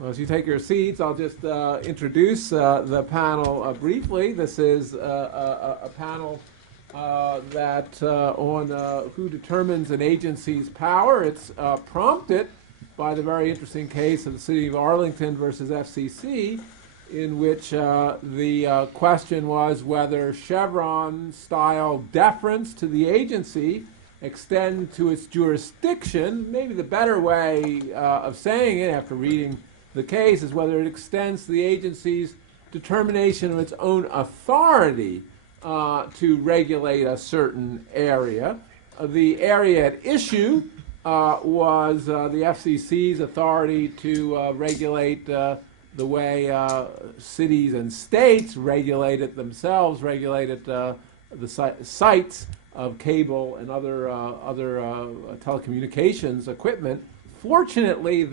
Well, as you take your seats, I'll just introduce the panel briefly. This is a panel that on who determines an agency's power. It's prompted by the very interesting case of the City of Arlington versus FCC, in which the question was whether Chevron-style deference to the agency extend to its jurisdiction. Maybe the better way of saying it, after reading the case, is whether it extends to the agency's determination of its own authority to regulate a certain area. The area at issue was the FCC's authority to regulate the way cities and states regulated themselves, regulated the sites of cable and other telecommunications equipment. Fortunately,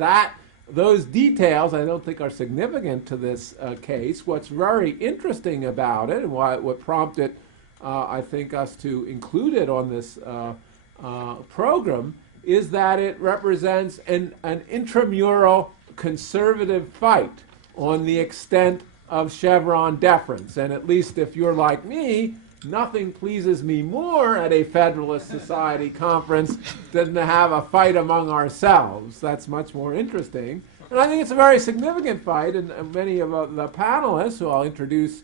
those details I don't think are significant to this case. What's very interesting about it, and what prompted, I think, us to include it on this program, is that it represents an intramural conservative fight on the extent of Chevron deference. And at least if you're like me, nothing pleases me more at a Federalist Society conference than to have a fight among ourselves. That's much more interesting. And I think it's a very significant fight, and many of the panelists, who I'll introduce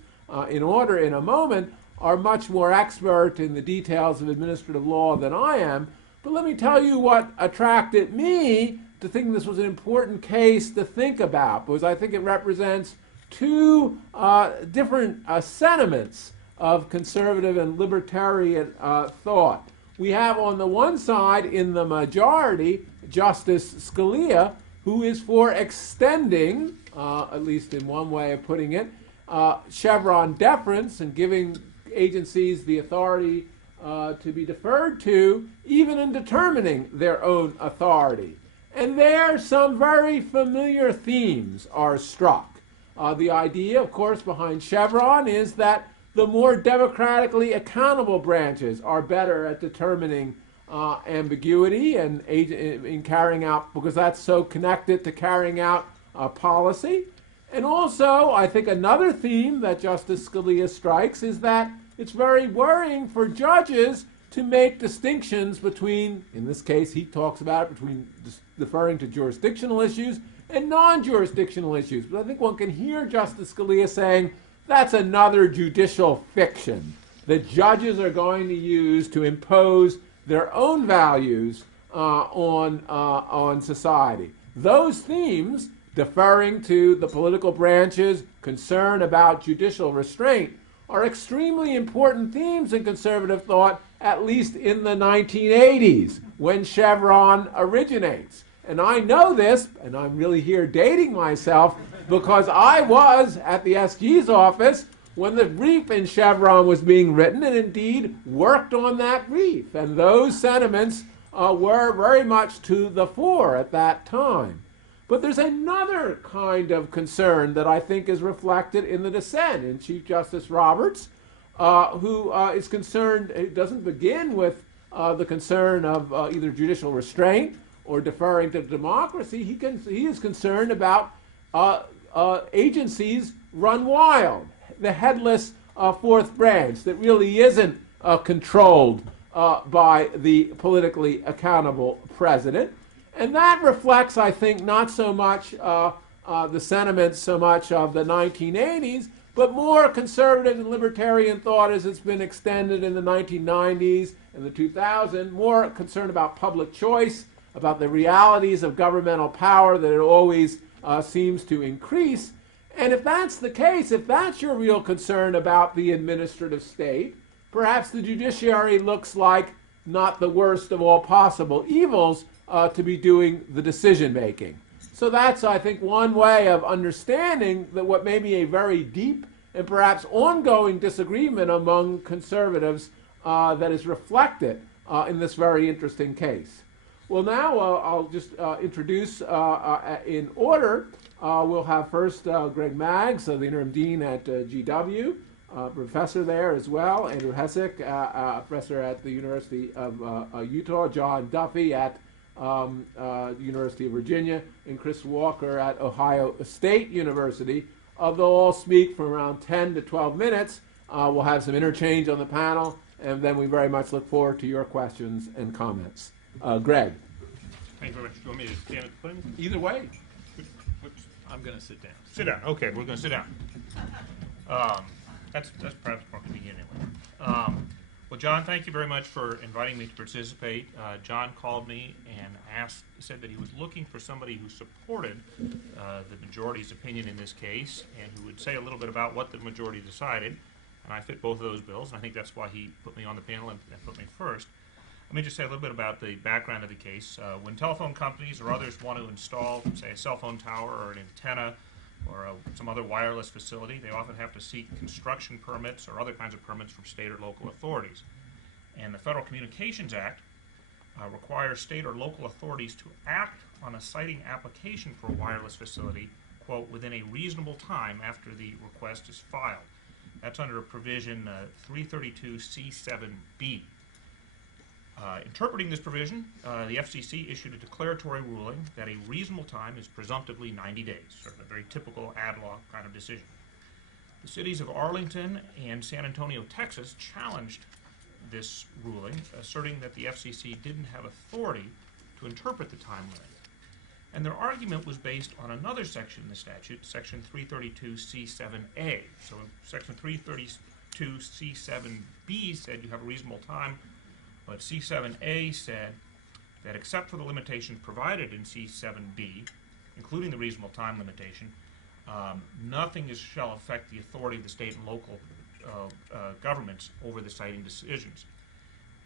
in order in a moment, are much more expert in the details of administrative law than I am. But let me tell you what attracted me to think this was an important case to think about, because I think it represents two different sentiments of conservative and libertarian thought. We have on the one side, in the majority, Justice Scalia, who is for extending, at least in one way of putting it, Chevron deference and giving agencies the authority to be deferred to, even in determining their own authority. And there, some very familiar themes are struck. The idea, of course, behind Chevron is that the more democratically accountable branches are better at determining ambiguity and in carrying out, because that's so connected to carrying out policy. And also, I think another theme that Justice Scalia strikes is that it's very worrying for judges to make distinctions between, in this case he talks about it, between deferring to jurisdictional issues and non-jurisdictional issues. But I think one can hear Justice Scalia saying, that's another judicial fiction that judges are going to use to impose their own values on society. Those themes, deferring to the political branches, concern about judicial restraint, are extremely important themes in conservative thought, at least in the 1980s, when Chevron originates. And I know this, and I'm really here dating myself, because I was at the SG's office when the brief in Chevron was being written, and indeed worked on that brief. And those sentiments were very much to the fore at that time. But there's another kind of concern that I think is reflected in the dissent in Chief Justice Roberts, who is concerned. It doesn't begin with the concern of either judicial restraint or deferring to democracy. He is concerned about agencies run wild, the headless fourth branch that really isn't controlled by the politically accountable president. And that reflects, I think, not so much the sentiments so much of the 1980s, but more conservative and libertarian thought as it's been extended in the 1990s and the 2000s, more concerned about public choice, about the realities of governmental power that it always seems to increase. And if that's the case, if that's your real concern about the administrative state, perhaps the judiciary looks like not the worst of all possible evils to be doing the decision making. So that's, I think, one way of understanding that what may be a very deep and perhaps ongoing disagreement among conservatives that is reflected in this very interesting case. Well, now I'll just introduce in order. We'll have first Greg Maggs, the interim dean at GW, professor there as well, Andrew Hessick, professor at the University of Utah, John Duffy at University of Virginia, and Chris Walker at Ohio State University. They'll all speak for around 10 to 12 minutes. We'll have some interchange on the panel, and then we very much look forward to your questions and comments. Greg. Thank you very much. Do you want me to stand at the podium? Either way. I'm going to sit down. Sit down. Okay, we're going to sit down. That's perhaps more convenient anyway. Well, John, thank you very much for inviting me to participate. John called me and said that he was looking for somebody who supported the majority's opinion in this case and who would say a little bit about what the majority decided. And I fit both of those bills, and I think that's why he put me on the panel and put me first. Let me just say a little bit about the background of the case. When telephone companies or others want to install, say, a cell phone tower or an antenna or some other wireless facility, they often have to seek construction permits or other kinds of permits from state or local authorities. And the Federal Communications Act requires state or local authorities to act on a siting application for a wireless facility, quote, within a reasonable time after the request is filed. That's under provision 332C7B. Interpreting this provision, the FCC issued a declaratory ruling that a reasonable time is presumptively 90 days, sort of a very typical ad hoc kind of decision. The cities of Arlington and San Antonio, Texas, challenged this ruling, asserting that the FCC didn't have authority to interpret the time limit. And their argument was based on another section in the statute, Section 332C7A. So Section 332C7B said you have a reasonable time, but C7A said that except for the limitations provided in C7B, including the reasonable time limitation, nothing shall affect the authority of the state and local governments over the siting decisions.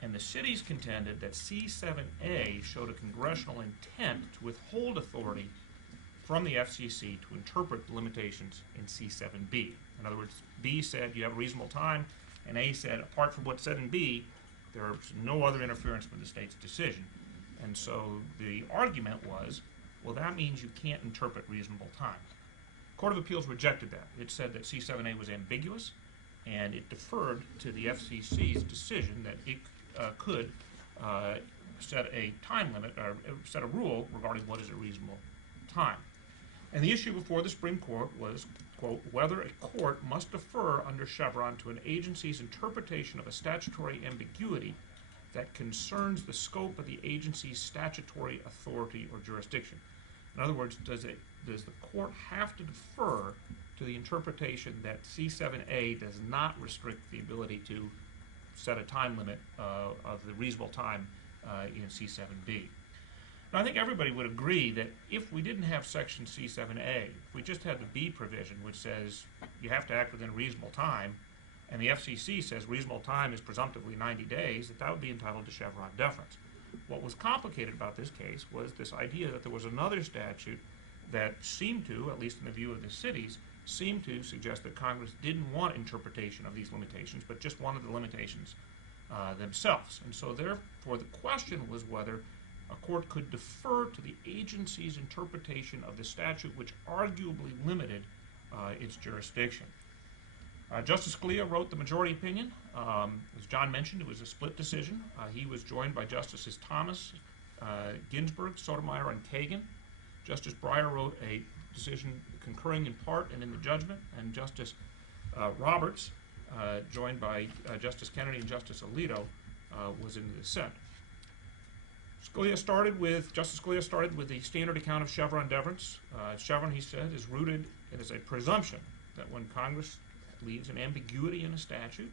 And the cities contended that C7A showed a congressional intent to withhold authority from the FCC to interpret the limitations in C7B. In other words, B said you have a reasonable time, and A said, apart from what's said in B, there's no other interference with the state's decision. And so the argument was, well, that means you can't interpret reasonable time. Court of Appeals rejected that. It said that C7A was ambiguous, and it deferred to the FCC's decision that it could set a time limit, or set a rule regarding what is a reasonable time. And the issue before the Supreme Court was, quote, whether a court must defer under Chevron to an agency's interpretation of a statutory ambiguity that concerns the scope of the agency's statutory authority or jurisdiction. In other words, does the court have to defer to the interpretation that C7A does not restrict the ability to set a time limit of the reasonable time in C7B? Now, I think everybody would agree that if we didn't have Section C7A, if we just had the B provision, which says you have to act within a reasonable time, and the FCC says reasonable time is presumptively 90 days, that would be entitled to Chevron deference. What was complicated about this case was this idea that there was another statute that seemed to, at least in the view of the cities, seemed to suggest that Congress didn't want interpretation of these limitations, but just wanted the limitations themselves. And so therefore the question was whether a court could defer to the agency's interpretation of the statute which arguably limited its jurisdiction. Justice Scalia wrote the majority opinion. As John mentioned, it was a split decision. He was joined by Justices Thomas, Ginsburg, Sotomayor, and Kagan. Justice Breyer wrote a decision concurring in part and in the judgment, and Justice Roberts, joined by Justice Kennedy and Justice Alito, was in the dissent. Justice Scalia started with the standard account of Chevron deference. Chevron, he said, is rooted, it is a presumption that when Congress leaves an ambiguity in a statute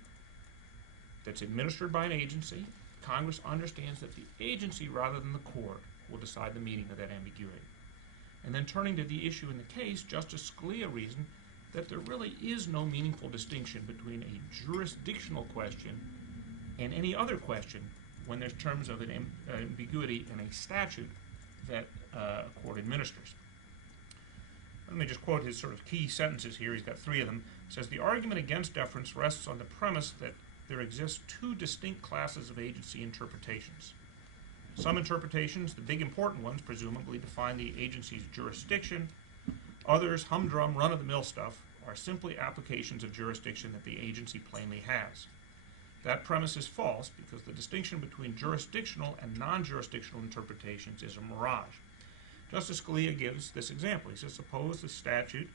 that's administered by an agency, Congress understands that the agency, rather than the court, will decide the meaning of that ambiguity. And then turning to the issue in the case, Justice Scalia reasoned that there really is no meaningful distinction between a jurisdictional question and any other question when there's terms of an ambiguity in a statute that a court administers. Let me just quote his sort of key sentences here. He's got three of them. He says, the argument against deference rests on the premise that there exist two distinct classes of agency interpretations. Some interpretations, the big important ones, presumably define the agency's jurisdiction. Others, humdrum, run-of-the-mill stuff, are simply applications of jurisdiction that the agency plainly has. That premise is false because the distinction between jurisdictional and non-jurisdictional interpretations is a mirage. Justice Scalia gives this example. He says, suppose the statute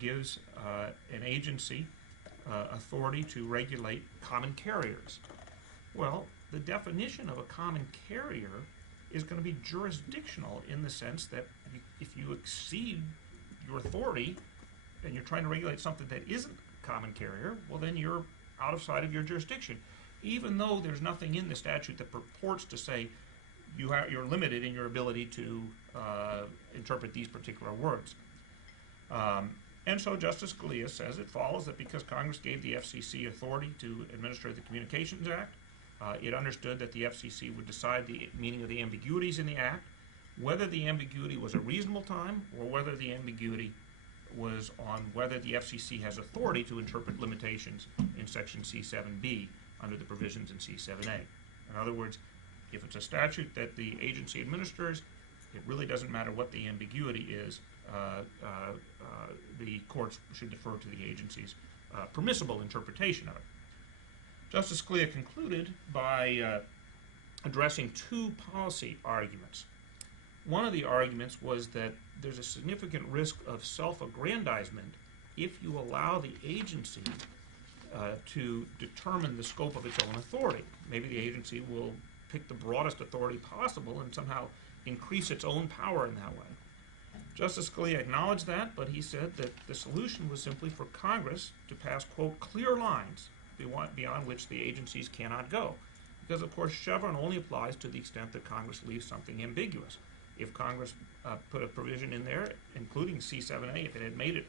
gives an agency authority to regulate common carriers. Well, the definition of a common carrier is going to be jurisdictional in the sense that if you exceed your authority and you're trying to regulate something that isn't a common carrier, well then you're out of sight of your jurisdiction, even though there's nothing in the statute that purports to say you're limited in your ability to interpret these particular words. And so Justice Scalia says it follows that because Congress gave the FCC authority to administer the Communications Act, it understood that the FCC would decide the meaning of the ambiguities in the Act, whether the ambiguity was a reasonable time or whether the ambiguity was on whether the FCC has authority to interpret limitations in Section C7b under the provisions in C7a. In other words, if it's a statute that the agency administers, it really doesn't matter what the ambiguity is. The courts should defer to the agency's permissible interpretation of it. Justice Scalia concluded by addressing two policy arguments. One of the arguments was that there's a significant risk of self-aggrandizement if you allow the agency to determine the scope of its own authority. Maybe the agency will pick the broadest authority possible and somehow increase its own power in that way. Justice Scalia acknowledged that, but he said that the solution was simply for Congress to pass, quote, clear lines beyond which the agencies cannot go. Because, of course, Chevron only applies to the extent that Congress leaves something ambiguous. If Congress put a provision in there, including C7a, if it had made it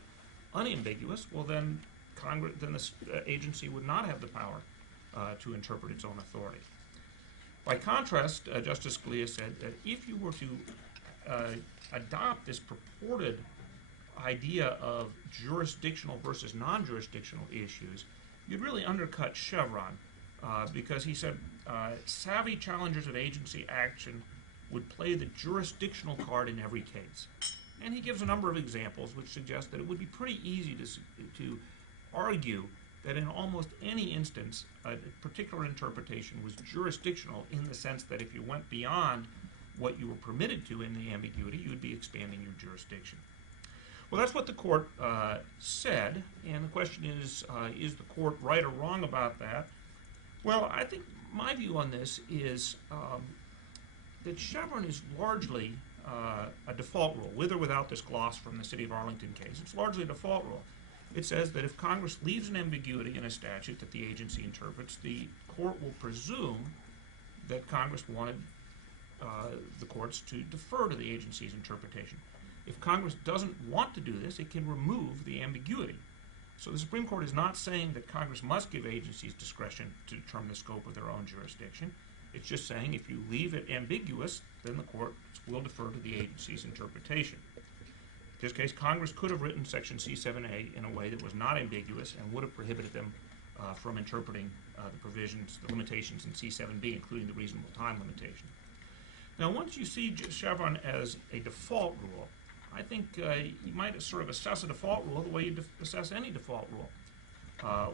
unambiguous, well then the agency would not have the power to interpret its own authority. By contrast, Justice Scalia said that if you were to adopt this purported idea of jurisdictional versus non-jurisdictional issues, you'd really undercut Chevron because he said savvy challengers of agency action would play the jurisdictional card in every case. And he gives a number of examples which suggest that it would be pretty easy to argue that in almost any instance a particular interpretation was jurisdictional in the sense that if you went beyond what you were permitted to in the ambiguity, you would be expanding your jurisdiction. Well, that's what the court said, and the question is the court right or wrong about that? Well, I think my view on this is that Chevron is largely a default rule, with or without this gloss from the City of Arlington case. It's largely a default rule. It says that if Congress leaves an ambiguity in a statute that the agency interprets, the court will presume that Congress wanted the courts to defer to the agency's interpretation. If Congress doesn't want to do this, it can remove the ambiguity. So the Supreme Court is not saying that Congress must give agencies discretion to determine the scope of their own jurisdiction. It's just saying if you leave it ambiguous, then the courts will defer to the agency's interpretation. In this case, Congress could have written Section C7a in a way that was not ambiguous and would have prohibited them from interpreting the provisions, the limitations in C7b, including the reasonable time limitation. Now, once you see Chevron as a default rule, I think you might sort of assess a default rule the way you assess any default rule.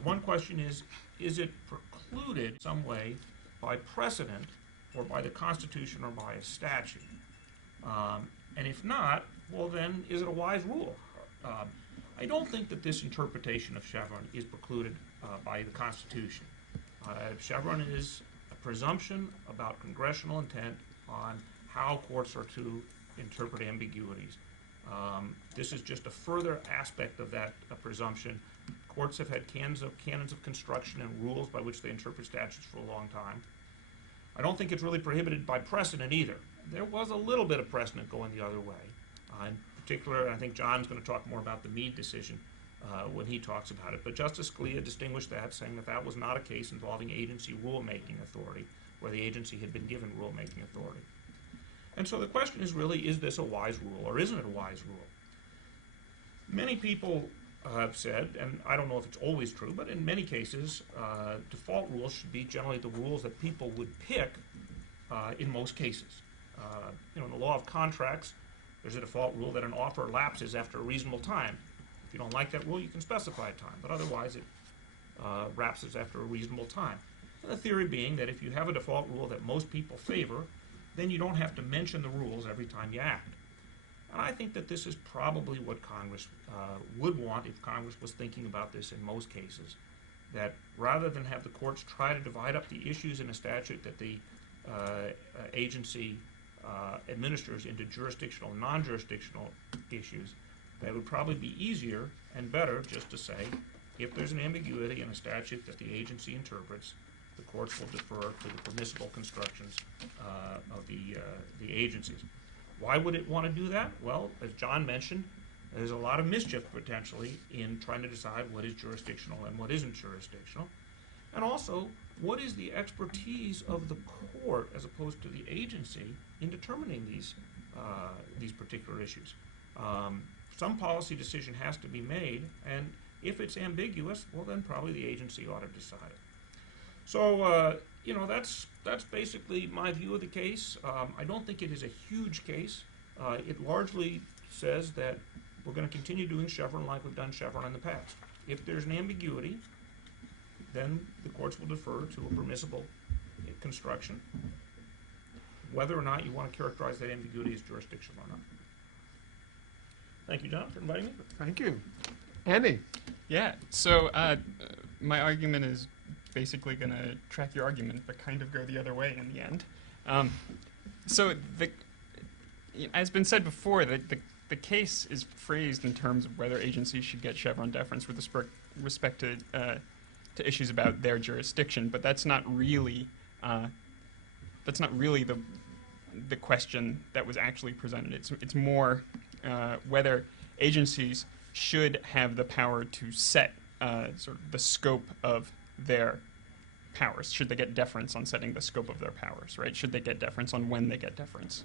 One question is it precluded in some way by precedent or by the Constitution or by a statute? And if not, well then, is it a wise rule? I don't think that this interpretation of Chevron is precluded by the Constitution. Chevron is a presumption about congressional intent on how courts are to interpret ambiguities. This is just a further aspect of that presumption. Courts have had canons of construction and rules by which they interpret statutes for a long time. I don't think it's really prohibited by precedent either. There was a little bit of precedent going the other way. In particular, I think John's going to talk more about the Meade decision when he talks about it. But Justice Scalia distinguished that, saying that that was not a case involving agency rulemaking authority, where the agency had been given rulemaking authority. And so the question is really, is this a wise rule or isn't it a wise rule? Many people have said, and I don't know if it's always true, but in many cases, default rules should be generally the rules that people would pick in most cases. In the law of contracts, there's a default rule that an offer lapses after a reasonable time. If you don't like that rule, you can specify a time, but otherwise lapses after a reasonable time. And the theory being that if you have a default rule that most people favor, then you don't have to mention the rules every time you act. And I think that this is probably what Congress would want if Congress was thinking about this in most cases, that rather than have the courts try to divide up the issues in a statute that the agency administers into jurisdictional and non-jurisdictional issues, that it would probably be easier and better just to say, if there's an ambiguity in a statute that the agency interprets, the courts will defer to the permissible constructions of the agencies. Why would it want to do that? Well, as John mentioned, there's a lot of mischief potentially in trying to decide what is jurisdictional and what isn't jurisdictional. And also, what is the expertise of the court as opposed to the agency in determining these particular issues? Some policy decision has to be made, and if it's ambiguous, well then probably the agency ought to decide it. So, that's basically my view of the case. I don't think it is a huge case. It largely says that we're going to continue doing Chevron like we've done Chevron in the past. If there's an ambiguity, then the courts will defer to a permissible construction, whether or not you want to characterize that ambiguity as jurisdictional or not. Thank you, John, for inviting me. Thank you. Andy? Yeah, so my argument is basically going to track your argument, but kind of go the other way in the end. As been said before, the case is phrased in terms of whether agencies should get Chevron deference with respect to issues about their jurisdiction, but that's not really the question that was actually presented. It's more whether agencies should have the power to set sort of the scope of their powers. Should they get deference on setting the scope of their powers, right? Should they get deference on when they get deference,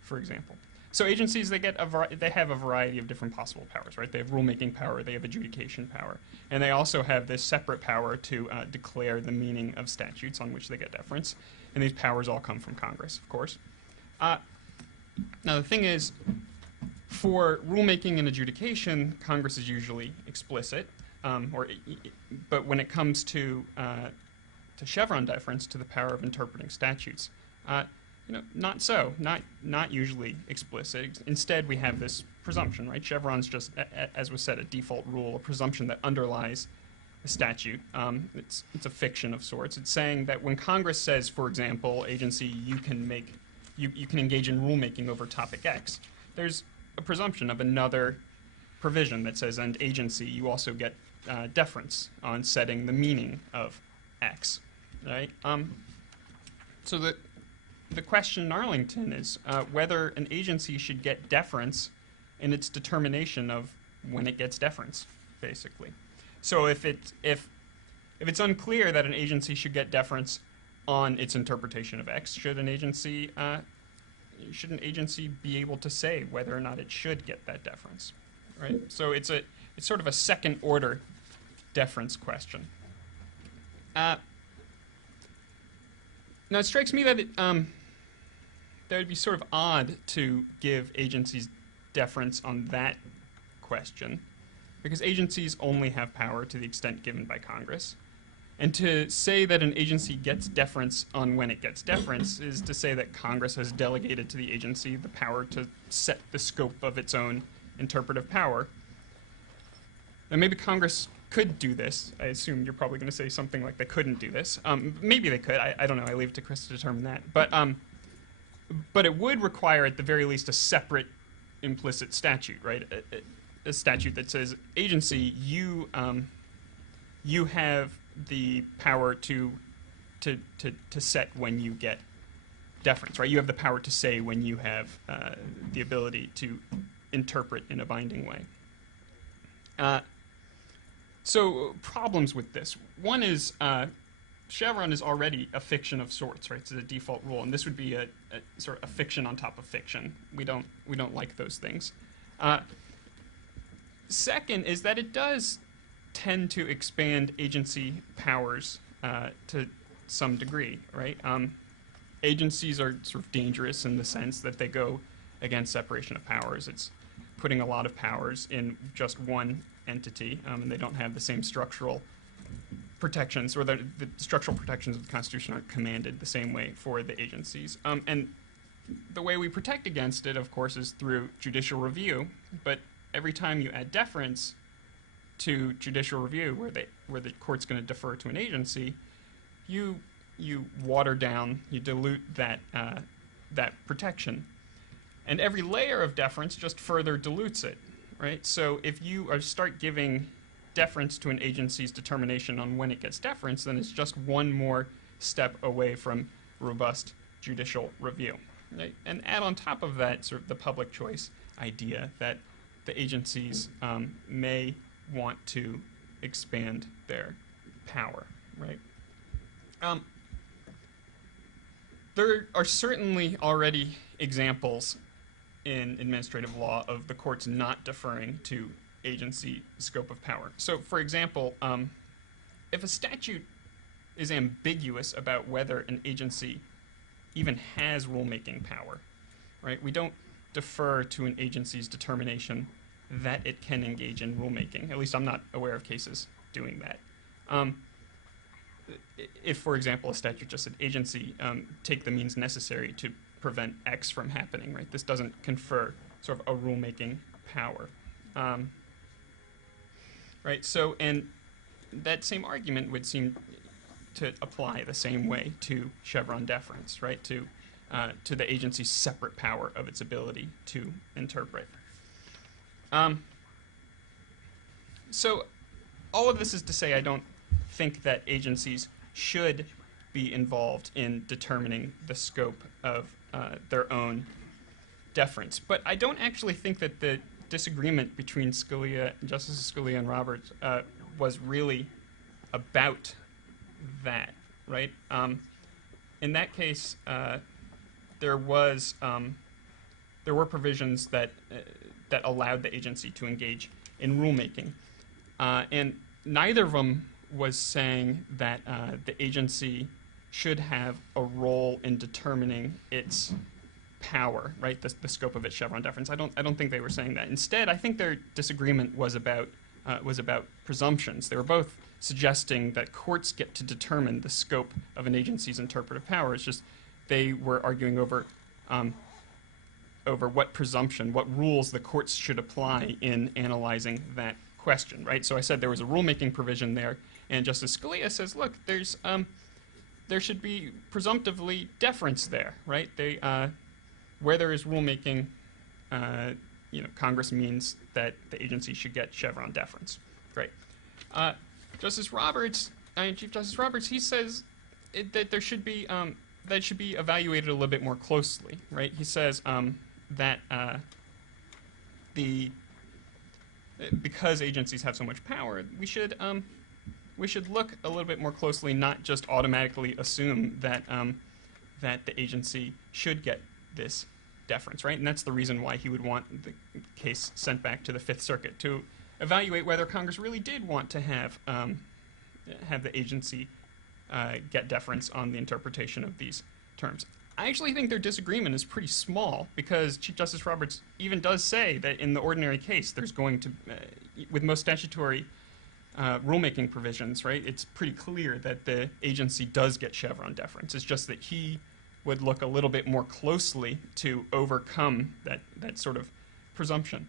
for example? So agencies, they have a variety of different possible powers, right? They have rulemaking power, they have adjudication power, and they also have this separate power to declare the meaning of statutes on which they get deference, and these powers all come from Congress, of course. Now the thing is, for rulemaking and adjudication, Congress is usually explicit, but when it comes to Chevron deference, to the power of interpreting statutes, not so, not usually explicit. Instead, we have this presumption, right? Chevron's just, as was said, a default rule, a presumption that underlies a statute. It's a fiction of sorts. It's saying that when Congress says, for example, agency, you can engage in rulemaking over topic X, there's a presumption of another provision that says, and agency, you also get deference on setting the meaning of X, right? So the question in Arlington is whether an agency should get deference in its determination of when it gets deference, basically. So if it's unclear that an agency should get deference on its interpretation of X, should an agency be able to say whether or not it should get that deference, right? So it's sort of a second order deference question. Now it strikes me that that would be sort of odd to give agencies deference on that question, because agencies only have power to the extent given by Congress. And to say that an agency gets deference on when it gets deference is to say that Congress has delegated to the agency the power to set the scope of its own interpretive power. And maybe Congress could do this. I assume you're probably going to say something like they couldn't do this. Maybe they could. I don't know. I leave it to Chris to determine that. But it would require, at the very least, a separate implicit statute, right? A statute that says, agency, you have the power to set when you get deference, right? You have the power to say when you have the ability to interpret in a binding way. So problems with this. One is Chevron is already a fiction of sorts, right? It's a default rule, and this would be a sort of a fiction on top of fiction. We don't like those things. Second is that it does tend to expand agency powers to some degree, right? Agencies are sort of dangerous in the sense that they go against separation of powers. It's putting a lot of powers in just one entity, and they don't have the same structural protections, or the structural protections of the Constitution aren't commanded the same way for the agencies. And the way we protect against it, of course, is through judicial review. But every time you add deference to judicial review, where the court's going to defer to an agency, you water down, you dilute that protection, and every layer of deference just further dilutes it, right? So if you start giving deference to an agency's determination on when it gets deference, then it's just one more step away from robust judicial review, right? And add on top of that sort of the public choice idea that the agencies may want to expand their power, right? There are certainly already examples in administrative law of the courts not deferring to agency scope of power. So, for example, if a statute is ambiguous about whether an agency even has rulemaking power, right? We don't defer to an agency's determination that it can engage in rulemaking. At least I'm not aware of cases doing that. If, for example, a statute just said agency take the means necessary to prevent X from happening, right? This doesn't confer sort of a rulemaking power. Right, so, and that same argument would seem to apply the same way to Chevron deference, right, to the agency's separate power of its ability to interpret. So all of this is to say I don't think that agencies should be involved in determining the scope of their own deference. But I don't actually think that the disagreement between Justice Scalia and Roberts was really about that, right? In that case, there were provisions that allowed the agency to engage in rulemaking, and neither of them was saying that the agency should have a role in determining its power, right? The scope of its Chevron deference. I don't think they were saying that. Instead, I think their disagreement was about presumptions. They were both suggesting that courts get to determine the scope of an agency's interpretive power. It's just they were arguing over what presumption, what rules the courts should apply in analyzing that question, right? So I said there was a rulemaking provision there, and Justice Scalia says, look, there should be presumptively deference there, right? Where there is rulemaking, Congress means that the agency should get Chevron deference. Great. Chief Justice Roberts, he says that there should be that should be evaluated a little bit more closely, right? He says that because agencies have so much power, we should look a little bit more closely, not just automatically assume that that the agency should get this deference, right? And that's the reason why he would want the case sent back to the Fifth Circuit to evaluate whether Congress really did want to have the agency get deference on the interpretation of these terms. I actually think their disagreement is pretty small, because Chief Justice Roberts even does say that in the ordinary case, there's going to, with most statutory rulemaking provisions, right, it's pretty clear that the agency does get Chevron deference. It's just that he would look a little bit more closely to overcome that sort of presumption.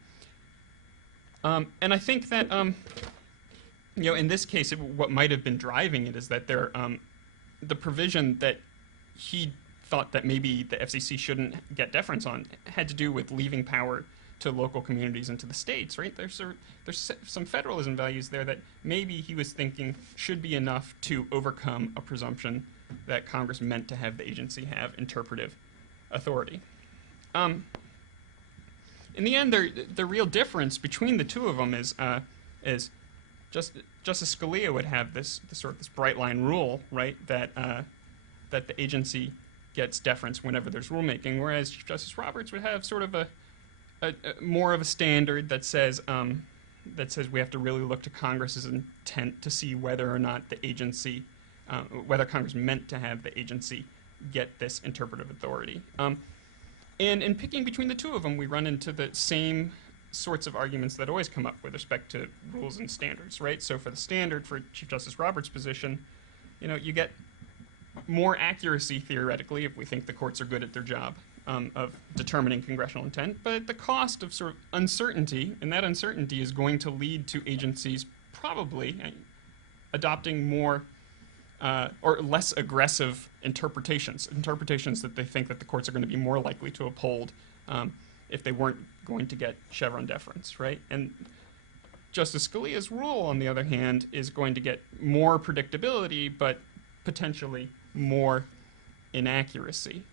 And I think that, in this case, what might have been driving it is that the provision that he thought that maybe the FCC shouldn't get deference on had to do with leaving power to local communities and to the states, right? There's some federalism values there that maybe he was thinking should be enough to overcome a presumption that Congress meant to have the agency have interpretive authority. In the end, the real difference between the two of them is Justice Scalia would have this bright line rule, right, that the agency gets deference whenever there's rulemaking, whereas Chief Justice Roberts would have sort of a more of a standard that says we have to really look to Congress's intent to see whether or not the agency, whether Congress meant to have the agency get this interpretive authority. And in picking between the two of them, we run into the same sorts of arguments that always come up with respect to rules and standards, right? So for the standard, for Chief Justice Roberts' position, you get more accuracy theoretically if we think the courts are good at their job of determining congressional intent, but at the cost of sort of uncertainty, and that uncertainty is going to lead to agencies probably adopting more or less aggressive interpretations that they think that the courts are going to be more likely to uphold if they weren't going to get Chevron deference, right? And Justice Scalia's rule, on the other hand, is going to get more predictability, but potentially more inaccuracy.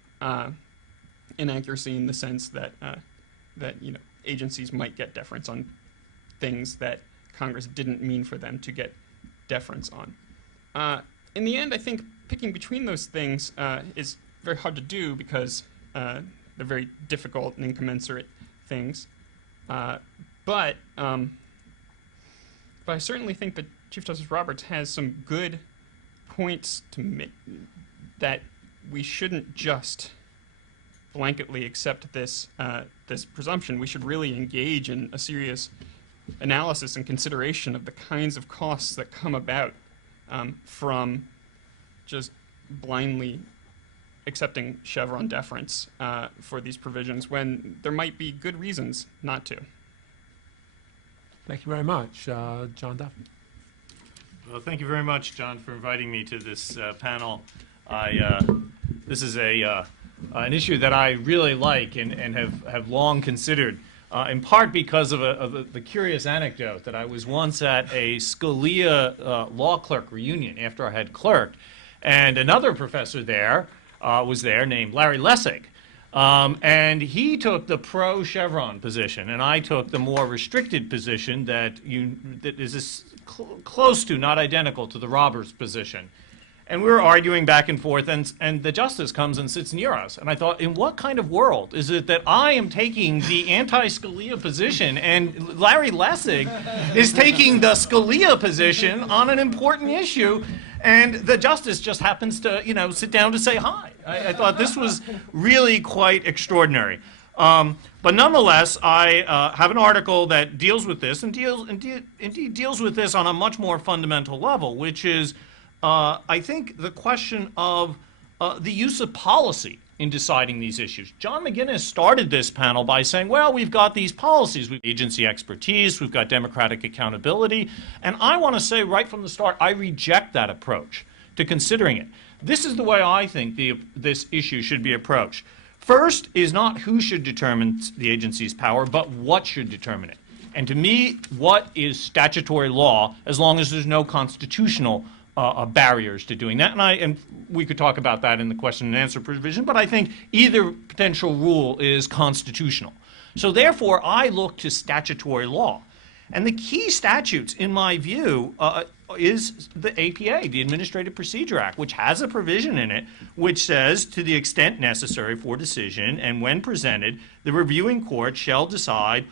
Inaccuracy in the sense that agencies might get deference on things that Congress didn't mean for them to get deference on. In the end, I think picking between those things is very hard to do because they're very difficult and incommensurate things. But I certainly think that Chief Justice Roberts has some good points to make, that we shouldn't just blanketly accept this presumption. We should really engage in a serious analysis and consideration of the kinds of costs that come about from just blindly accepting Chevron deference for these provisions when there might be good reasons not to. Thank you very much. John Duffy. Well, thank you very much, John, for inviting me to this panel. This is an issue that I really like and have long considered, in part because of the curious anecdote that I was once at a Scalia law clerk reunion after I had clerked, and another professor there was there named Larry Hessick. And he took the pro-Chevron position, and I took the more restricted position that is close to, not identical to, the Roberts position. And we were arguing back and forth, and the justice comes and sits near us. And I thought, in what kind of world is it that I am taking the anti-Scalia position and Larry Hessick is taking the Scalia position on an important issue, and the justice just happens to, sit down to say hi. I thought this was really quite extraordinary. But nonetheless, I have an article that deals with this, and indeed deals with this on a much more fundamental level, which is, I think, the question of the use of policy in deciding these issues. John McGinnis started this panel by saying, well, we've got these policies, we've got agency expertise, we've got democratic accountability, and I want to say right from the start, I reject that approach to considering it. This is the way I think this issue should be approached. First is not who should determine the agency's power, but what should determine it. And to me, what is statutory law, as long as there's no constitutional barriers to doing that, and we could talk about that in the question and answer provision, but I think either potential rule is constitutional. So therefore, I look to statutory law. And the key statutes, in my view, is the APA, the Administrative Procedure Act, which has a provision in it which says, to the extent necessary for decision, and when presented, the reviewing court shall decide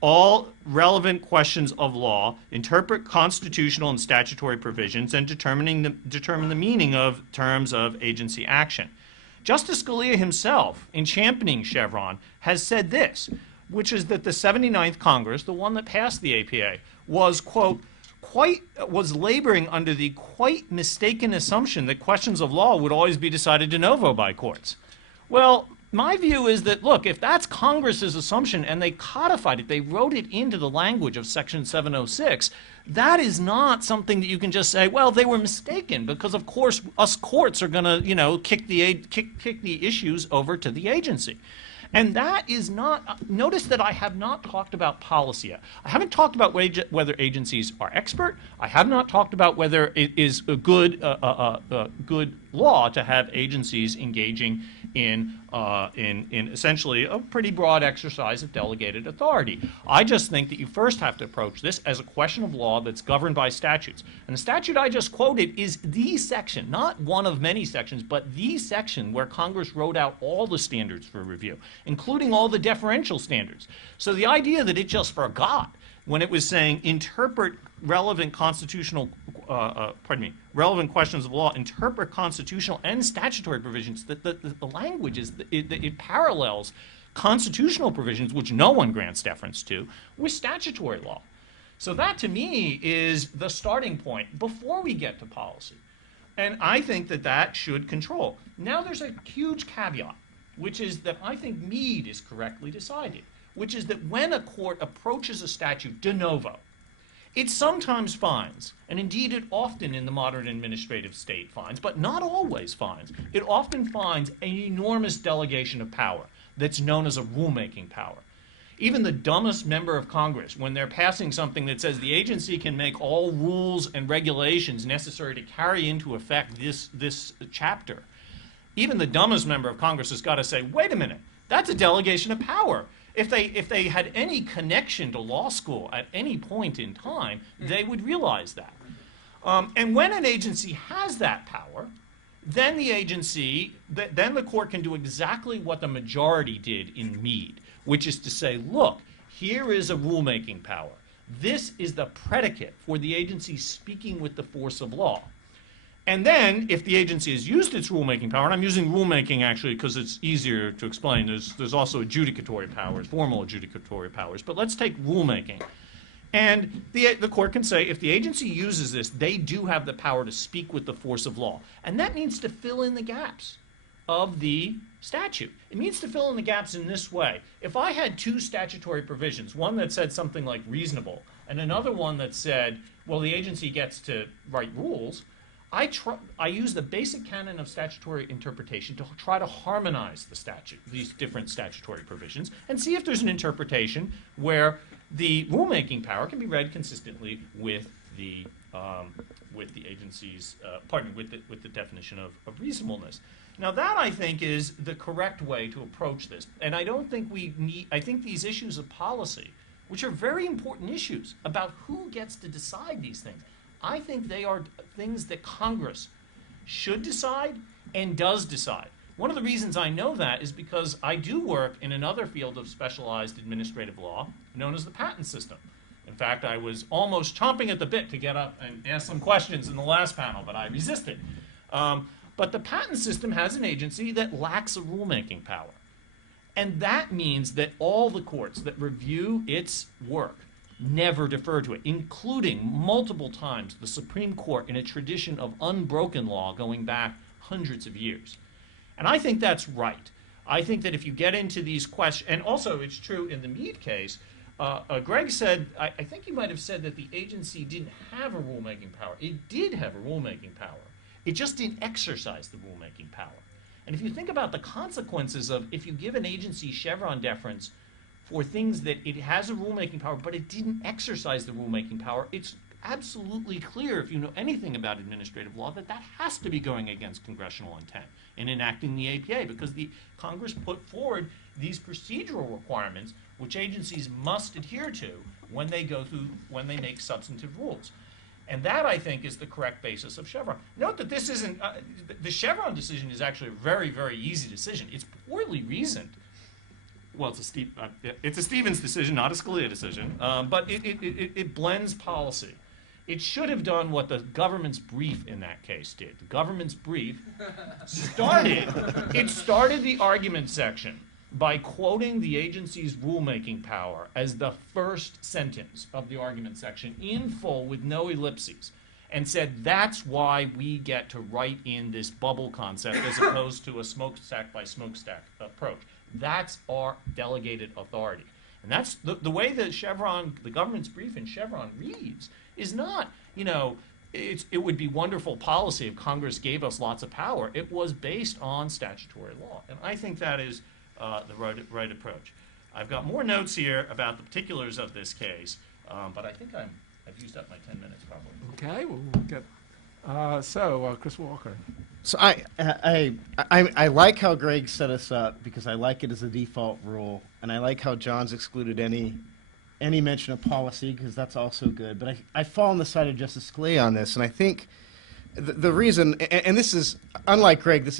all relevant questions of law, interpret constitutional and statutory provisions, and determine the meaning of terms of agency action. Justice Scalia himself, in championing Chevron, has said this, which is that the 79th Congress, the one that passed the APA, was, quote, was laboring under the quite mistaken assumption that questions of law would always be decided de novo by courts. Well, my view is that, look, if that's Congress's assumption and they codified it, they wrote it into the language of Section 706, that is not something that you can just say, well, they were mistaken, because of course us courts are going to, kick the issues over to the agency. And that is not, notice that I have not talked about policy yet. I haven't talked about whether agencies are expert. I have not talked about whether it is a good law to have agencies engaging in essentially a pretty broad exercise of delegated authority. I just think that you first have to approach this as a question of law that's governed by statutes. And the statute I just quoted is the section, not one of many sections, but the section where Congress wrote out all the standards for review, including all the deferential standards. So the idea that it just forgot when it was saying interpret relevant constitutional, relevant questions of law, interpret constitutional and statutory provisions, that the language is, it parallels constitutional provisions, which no one grants deference to, with statutory law. So that, to me, is the starting point before we get to policy. And I think that that should control. Now there's a huge caveat, which is that I think Meade is correctly decided, which is that when a court approaches a statute de novo, it sometimes finds, and indeed it often in the modern administrative state finds, but not always finds, it often finds an enormous delegation of power that's known as a rulemaking power. Even the dumbest member of Congress, when they're passing something that says the agency can make all rules and regulations necessary to carry into effect this chapter, even the dumbest member of Congress has got to say, wait a minute, that's a delegation of power. If they had any connection to law school at any point in time, they would realize that. And when an agency has that power, then the court can do exactly what the majority did in Meade, which is to say, look, here is a rulemaking power. This is the predicate for the agency speaking with the force of law. And then, if the agency has used its rulemaking power, and I'm using rulemaking actually because it's easier to explain, there's also adjudicatory powers, formal adjudicatory powers, but let's take rulemaking. And the court can say, if the agency uses this, they do have the power to speak with the force of law. And that means to fill in the gaps of the statute. It means to fill in the gaps in this way. If I had two statutory provisions, one that said something like reasonable, and another one that said, well, the agency gets to write rules, I use the basic canon of statutory interpretation to try to harmonize these different statutory provisions, and see if there's an interpretation where the rulemaking power can be read consistently with the agency's, with the definition of reasonableness. Now that, I think, is the correct way to approach this. And I don't think I think these issues of policy, which are very important issues about who gets to decide these things, I think they are things that Congress should decide and does decide. One of the reasons I know that is because I do work in another field of specialized administrative law known as the patent system. In fact, I was almost chomping at the bit to get up and ask some questions in the last panel, but I resisted. But the patent system has an agency that lacks a rulemaking power. And that means that all the courts that review its work never defer to it, including multiple times the Supreme Court in a tradition of unbroken law going back hundreds of years. And I think that's right. I think that if you get into these questions, and also it's true in the Meade case, Greg said, I think he might have said that the agency didn't have a rulemaking power. It did have a rulemaking power. It just didn't exercise the rulemaking power. And if you think about the consequences of if you give an agency Chevron deference for things that it has a rulemaking power, but it didn't exercise the rulemaking power, it's absolutely clear, if you know anything about administrative law, that that has to be going against congressional intent in enacting the APA, because the Congress put forward these procedural requirements which agencies must adhere to when they make substantive rules. And that, I think, is the correct basis of Chevron. Note that this isn't, the Chevron decision is actually a very, very easy decision. It's poorly reasoned. Well, it's a Stevens decision, not a Scalia decision, but it blends policy. It should have done what the government's brief in that case did. The government's brief started the argument section by quoting the agency's rulemaking power as the first sentence of the argument section in full with no ellipses, and said that's why we get to write in this bubble concept as opposed to a smokestack by smokestack approach. That's our delegated authority. And that's the way that the government's brief in Chevron reads is not, it would be wonderful policy if Congress gave us lots of power. It was based on statutory law. And I think that is the right approach. I've got more notes here about the particulars of this case, but I think I've used up my 10 minutes probably. Okay, we'll get, Chris Walker. So I like how Greg set us up, because I like it as a default rule, and I like how John's excluded any mention of policy, because that's also good. But I fall on the side of Justice Scalia on this, and I think the reason, and this is unlike Greg,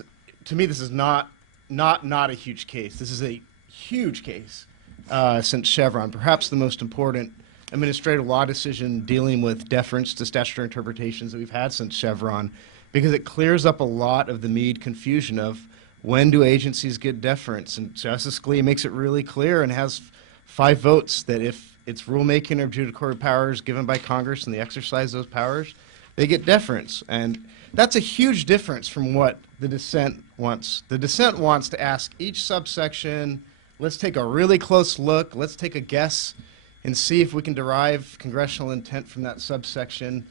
to me this is not a huge case. This is a huge case since Chevron, perhaps the most important administrative law decision dealing with deference to statutory interpretations that we've had since Chevron, because it clears up a lot of the Meade confusion of when do agencies get deference? And Justice Scalia makes it really clear and has 5 votes that if it's rulemaking or adjudicatory powers given by Congress and they exercise those powers, they get deference. And that's a huge difference from what the dissent wants. The dissent wants to ask each subsection, let's take a really close look, let's take a guess and see if we can derive congressional intent from that subsection.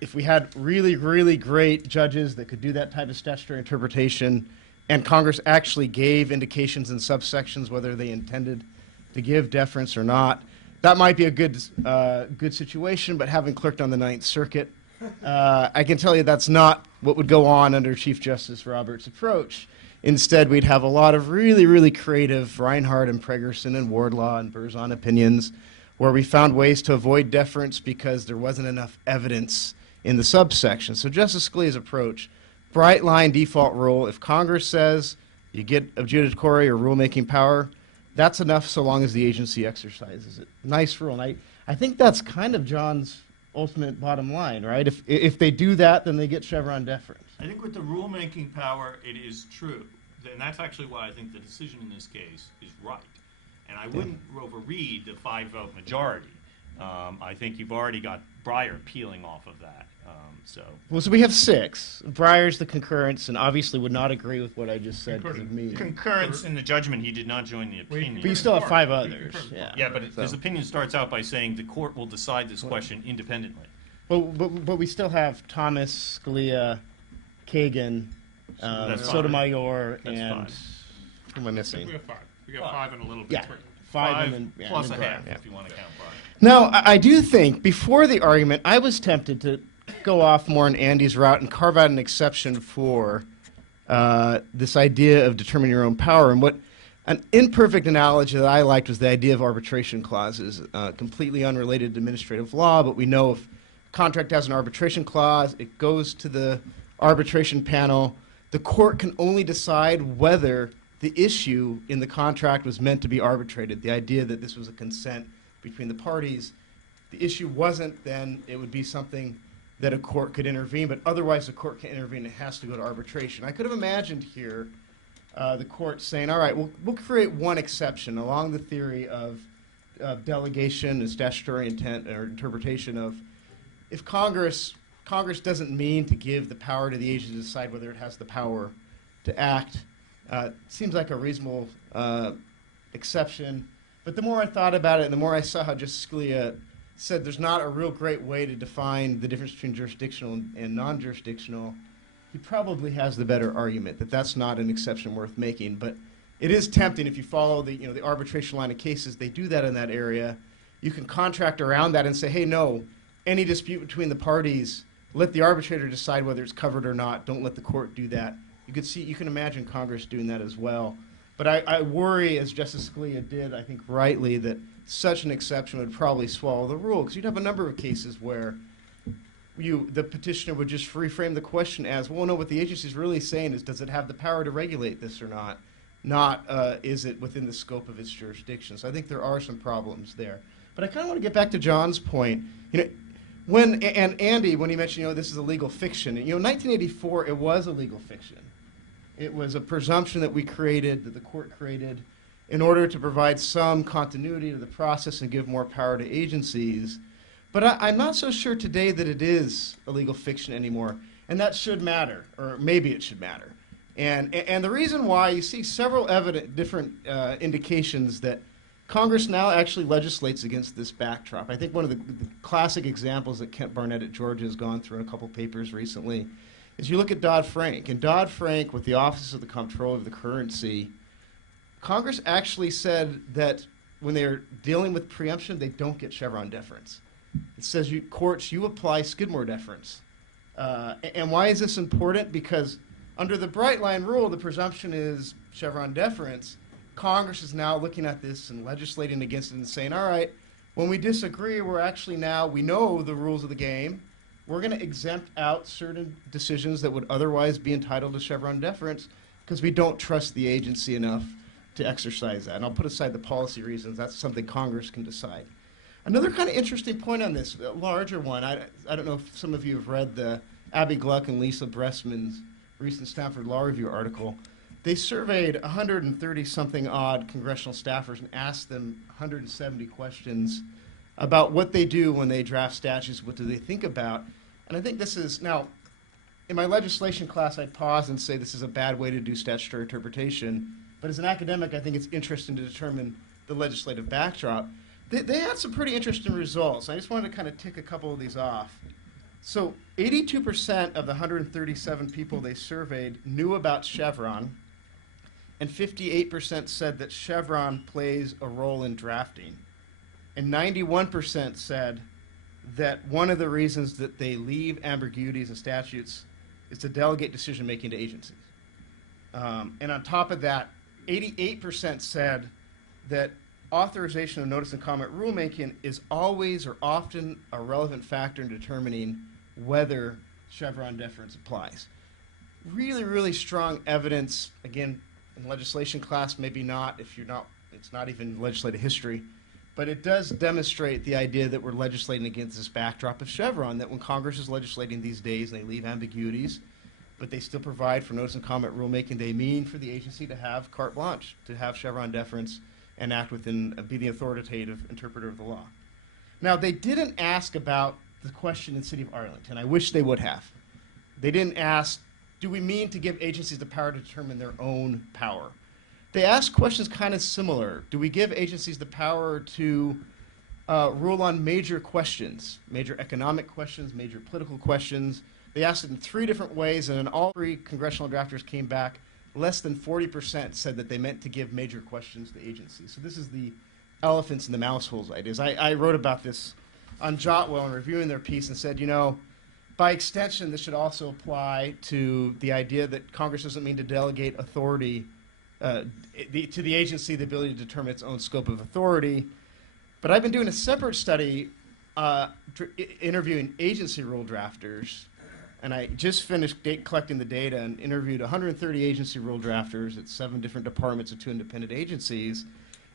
If we had really, really great judges that could do that type of statutory interpretation, and Congress actually gave indications in subsections whether they intended to give deference or not, that might be a good situation, but having clerked on the Ninth Circuit, I can tell you that's not what would go on under Chief Justice Roberts' approach. Instead, we'd have a lot of really, really creative Reinhardt and Pregerson and Wardlaw and Berzon opinions where we found ways to avoid deference because there wasn't enough evidence in the subsection. So Justice Scalia's approach, bright line default rule, if Congress says you get adjudicatory or rulemaking power, that's enough so long as the agency exercises it. Nice rule. And I think that's kind of John's ultimate bottom line, right? If they do that, then they get Chevron deference. I think with the rulemaking power, it is true. And that's actually why I think the decision in this case is right. And I wouldn't overread the 5-vote majority. I think you've already got Breyer peeling off of that. Well, so we have 6. Breyer's the concurrence, and obviously would not agree with what I just said because of me. Concurrence in the judgment, he did not join the opinion. But you still have 5 others. Yeah, but his opinion starts out by saying the court will decide this question independently. Well, but we still have Thomas, Scalia, Kagan, Sotomayor, That's and fine. who am I missing? We have 5. We got 5 and a little bit. Yeah, 5 and then, plus and a then half, Breyer, yeah. if you want to count Breyer. Now, I do think before the argument, I was tempted to go off more on Andy's route and carve out an exception for this idea of determining your own power. And what an imperfect analogy that I liked was the idea of arbitration clauses, completely unrelated to administrative law, but we know if a contract has an arbitration clause, it goes to the arbitration panel. The court can only decide whether the issue in the contract was meant to be arbitrated, the idea that this was a consent between the parties. The issue wasn't, then it would be something that a court could intervene, but otherwise the court can intervene. It has to go to arbitration. I could have imagined here the court saying, all right, we'll create one exception along the theory of delegation and statutory intent or interpretation of if Congress doesn't mean to give the power to the agency to decide whether it has the power to act. Seems like a reasonable exception. But the more I thought about it and the more I saw how Justice Scalia said there's not a real great way to define the difference between jurisdictional and non-jurisdictional, he probably has the better argument that that's not an exception worth making. But it is tempting if you follow the arbitration line of cases. They do that in that area. You can contract around that and say, hey, no, any dispute between the parties, let the arbitrator decide whether it's covered or not. Don't let the court do that. You can imagine Congress doing that as well. But I worry, as Justice Scalia did, I think rightly, that such an exception would probably swallow the rule, because you'd have a number of cases where the petitioner would just reframe the question as, well, no, what the agency is really saying is, does it have the power to regulate this or not? Not, is it within the scope of its jurisdiction? So I think there are some problems there. But I kind of want to get back to John's point. And Andy, when he mentioned, this is a legal fiction, in 1984, it was a legal fiction. It was a presumption that we created, that the court created, in order to provide some continuity to the process and give more power to agencies. But I'm not so sure today that it is a legal fiction anymore, and that should matter, or maybe it should matter. And the reason why, you see several different indications that Congress now actually legislates against this backdrop. I think one of the classic examples that Kent Barnett at Georgia has gone through in a couple papers recently is you look at Dodd-Frank. And Dodd-Frank, with the Office of the Comptroller of the Currency, Congress actually said that when they're dealing with preemption, they don't get Chevron deference. It says, courts, you apply Skidmore deference. And why is this important? Because under the bright line rule, the presumption is Chevron deference. Congress is now looking at this and legislating against it and saying, all right, when we disagree, we know the rules of the game. We're going to exempt out certain decisions that would otherwise be entitled to Chevron deference because we don't trust the agency enough to exercise that. And I'll put aside the policy reasons. That's something Congress can decide. Another kind of interesting point on this, a larger one, I don't know if some of you have read the Abby Gluck and Lisa Bressman's recent Stanford Law Review article, they surveyed 130-something odd congressional staffers and asked them 170 questions about what they do when they draft statutes, what do they think about. And I think this is, now, in my legislation class, I'd pause and say this is a bad way to do statutory interpretation. But as an academic, I think it's interesting to determine the legislative backdrop. They had some pretty interesting results. I just wanted to kind of tick a couple of these off. So 82% of the 137 people they surveyed knew about Chevron, and 58% said that Chevron plays a role in drafting. And 91% said that one of the reasons that they leave ambiguities in statutes is to delegate decision-making to agencies. And on top of that, 88% said that authorization of notice and comment rulemaking is always or often a relevant factor in determining whether Chevron deference applies. Really, really strong evidence, again, in legislation class, maybe not, if you're not, it's not even legislative history, but it does demonstrate the idea that we're legislating against this backdrop of Chevron, that when Congress is legislating these days and they leave ambiguities, but they still provide for notice and comment rulemaking, they mean for the agency to have carte blanche, to have Chevron deference and act within, be the authoritative interpreter of the law. Now, they didn't ask about the question in the city of Arlington. I wish they would have. They didn't ask, do we mean to give agencies the power to determine their own power? They asked questions kind of similar. Do we give agencies the power to rule on major questions, major economic questions, major political questions? They asked it in 3 different ways, and in all 3 congressional drafters came back, less than 40% said that they meant to give major questions to agencies. So this is the elephants in the mouse holes ideas. I wrote about this on Jotwell in reviewing their piece and said, you know, by extension, this should also apply to the idea that Congress doesn't mean to delegate authority to the agency, the ability to determine its own scope of authority. But I've been doing a separate study interviewing agency rule drafters, and I just finished collecting the data and interviewed 130 agency rule drafters at 7 different departments of 2 independent agencies.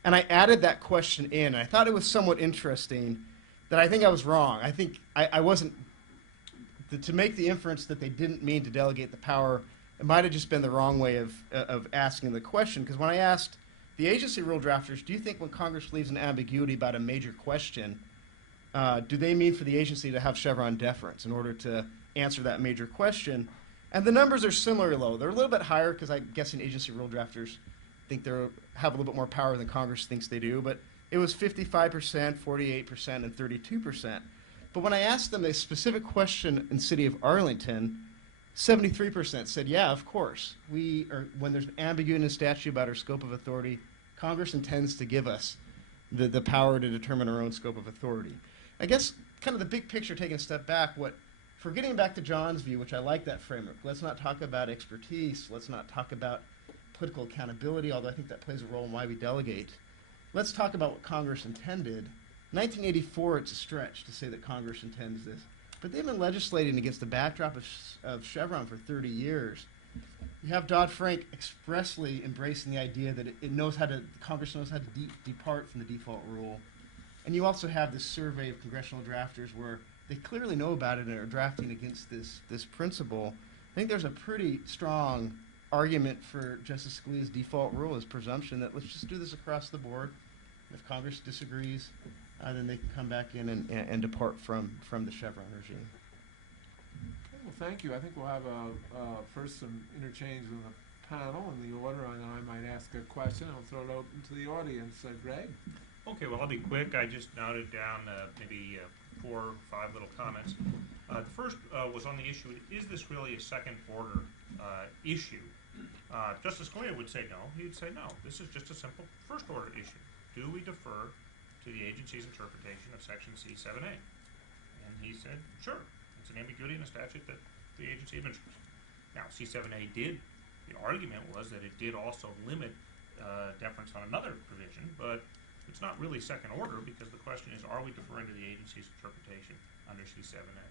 And I added that question in. And I thought it was somewhat interesting that I think I was wrong. I think I wasn't, to make the inference that they didn't mean to delegate the power, it might have just been the wrong way of asking the question. Because when I asked the agency rule drafters, do you think when Congress leaves an ambiguity about a major question, do they mean for the agency to have Chevron deference in order to answer that major question? And the numbers are similarly low. They're a little bit higher because I'm guessing agency rule drafters think they have a little bit more power than Congress thinks they do. But it was 55%, 48%, and 32%. But when I asked them a specific question in the city of Arlington, 73% said, yeah, of course. When there's an ambiguity in a statute about our scope of authority, Congress intends to give us the power to determine our own scope of authority. I guess kind of the big picture, taking a step back, for getting back to John's view, which I like that framework, let's not talk about expertise, let's not talk about political accountability, although I think that plays a role in why we delegate. Let's talk about what Congress intended. 1984, it's a stretch to say that Congress intends this, but they've been legislating against the backdrop of Chevron for 30 years. You have Dodd-Frank expressly embracing the idea that Congress knows how to depart from the default rule. And you also have this survey of congressional drafters where they clearly know about it and are drafting against this principle. I think there's a pretty strong argument for Justice Scalia's default rule, his presumption that let's just do this across the board. If Congress disagrees, then they can come back in and depart from the Chevron regime. Okay, well, thank you. I think we'll have first some interchange in the panel in the order, and then I might ask a question. I'll throw it open to the audience. Greg? Okay, well, I'll be quick. I just noted down maybe 4 or 5 little comments. The first was on the issue, is this really a second-order issue? Justice Scalia would say no. He would say no. This is just a simple first-order issue. Do we defer to the agency's interpretation of Section C7A? And he said, sure. It's an ambiguity in a statute that the agency administers. Now, C7A the argument was that it did also limit deference on another provision, but it's not really second order because the question is, are we deferring to the agency's interpretation under C7A?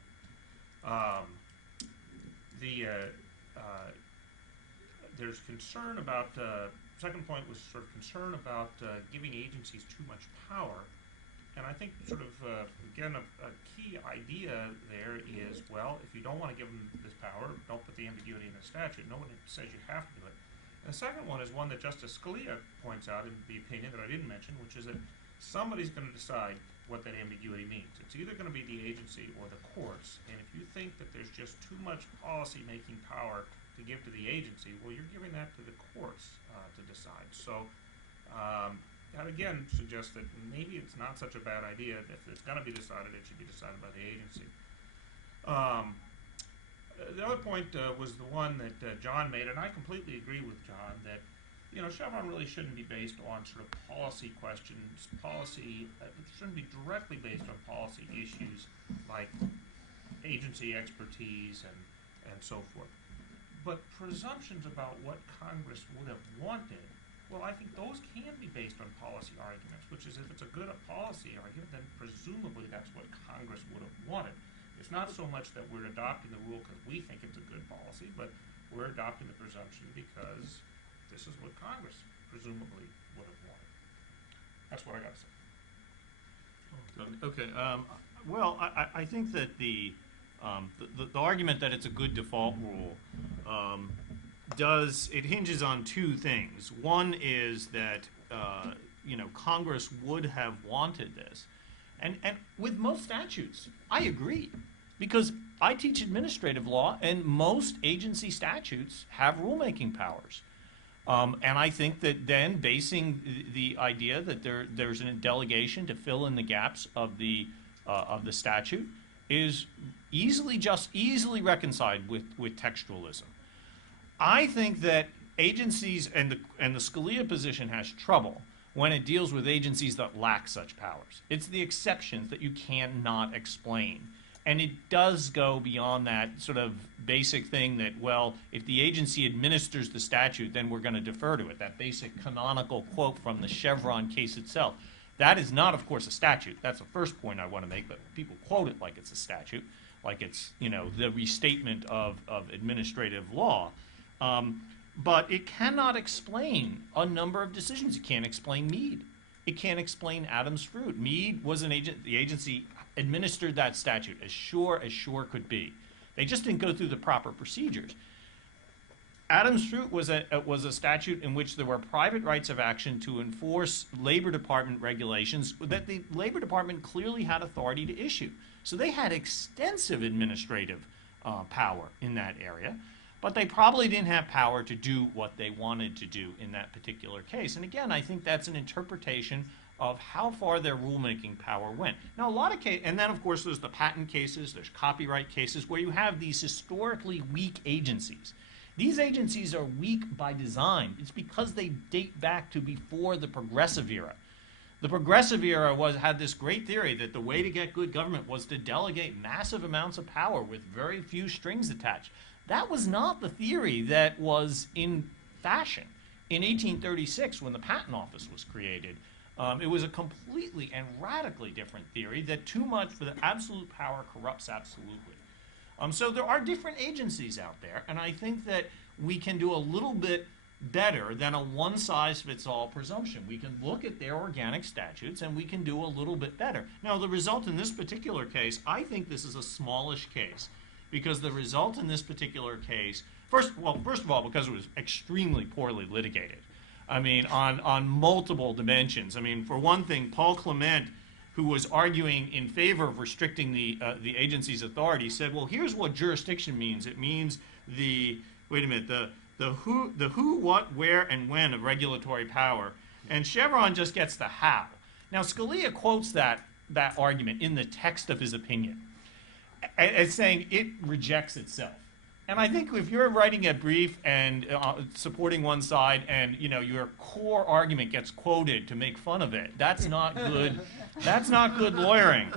There's concern about, second point was sort of concern about giving agencies too much power. And I think sort of, again, a key idea there is, well, if you don't want to give them this power, don't put the ambiguity in the statute. No one says you have to do it. And the second one is one that Justice Scalia points out in the opinion that I didn't mention, which is that somebody's going to decide what that ambiguity means. It's either going to be the agency or the courts, and if you think that there's just too much policy-making power to give to the agency, well, you're giving that to the courts to decide. So that again suggests that maybe it's not such a bad idea. If it's going to be decided, it should be decided by the agency. The other point was the one that John made, and I completely agree with John, that Chevron really shouldn't be based on sort of policy questions. Policy it shouldn't be directly based on policy issues like agency expertise and so forth. But presumptions about what Congress would have wanted, well, I think those can be based on policy arguments, which is if it's a good policy argument, then presumably that's what Congress would have wanted. It's not so much that we're adopting the rule because we think it's a good policy, but we're adopting the presumption because this is what Congress presumably would have wanted. That's what I got to say. Okay. Well, I think that the argument that it's a good default rule it hinges on two things. One is that Congress would have wanted this, and with most statutes, I agree, because I teach administrative law, and most agency statutes have rulemaking powers. And I think that then basing the idea that there's a delegation to fill in the gaps of the statute is easily reconciled with textualism. I think that agencies and the Scalia position has trouble when it deals with agencies that lack such powers. It's the exceptions that you cannot explain. And it does go beyond that sort of basic thing that, well, if the agency administers the statute, then we're going to defer to it. That basic canonical quote from the Chevron case itself. That is not, of course, a statute. That's the first point I want to make, but people quote it like it's a statute, like it's, the restatement of administrative law. But it cannot explain a number of decisions. It can't explain Meade. It can't explain Adams-Fruit. Meade was an agent. The agency administered that statute as sure could be. They just didn't go through the proper procedures. Adams-Fruit was a statute in which there were private rights of action to enforce Labor Department regulations that the Labor Department clearly had authority to issue. So they had extensive administrative power in that area, but they probably didn't have power to do what they wanted to do in that particular case. And again, I think that's an interpretation of how far their rulemaking power went. Now, a lot of cases, and then of course there's the patent cases, there's copyright cases, where you have these historically weak agencies. These agencies are weak by design. It's because they date back to before the Progressive era. The Progressive era had this great theory that the way to get good government was to delegate massive amounts of power with very few strings attached. That was not the theory that was in fashion. In 1836, when the Patent Office was created, it was a completely and radically different theory that too much for the absolute power corrupts absolutely. So there are different agencies out there, and I think that we can do a little bit better than a one-size-fits-all presumption. We can look at their organic statutes, and we can do a little bit better. Now, the result in this particular case, I think this is a smallish case, because the result in this particular case, first of all, because it was extremely poorly litigated. I mean, on multiple dimensions. I mean, for one thing, Paul Clement, who was arguing in favor of restricting the agency's authority, said, well, here's what jurisdiction means. It means the who, what, where, and when of regulatory power. And Chevron just gets the how. Now, Scalia quotes that argument in the text of his opinion as saying it rejects itself. And I think if you're writing a brief and supporting one side and your core argument gets quoted to make fun of it, that's not good. That's not good lawyering.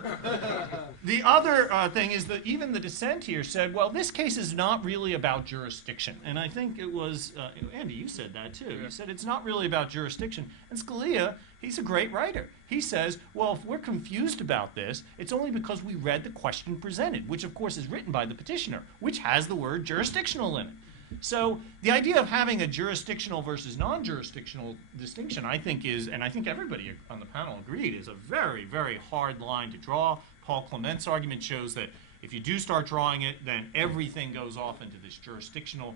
The other thing is that even the dissent here said, well, this case is not really about jurisdiction. And I think it was, Andy, you said that too. You said it's not really about jurisdiction. And Scalia, he's a great writer. He says, well, if we're confused about this, it's only because we read the question presented, which of course is written by the petitioner, which has the word jurisdictional in it. So the idea of having a jurisdictional versus non-jurisdictional distinction, I think is, and I think everybody on the panel agreed, is a very, very hard line to draw. Paul Clement's argument shows that if you do start drawing it, then everything goes off into this jurisdictional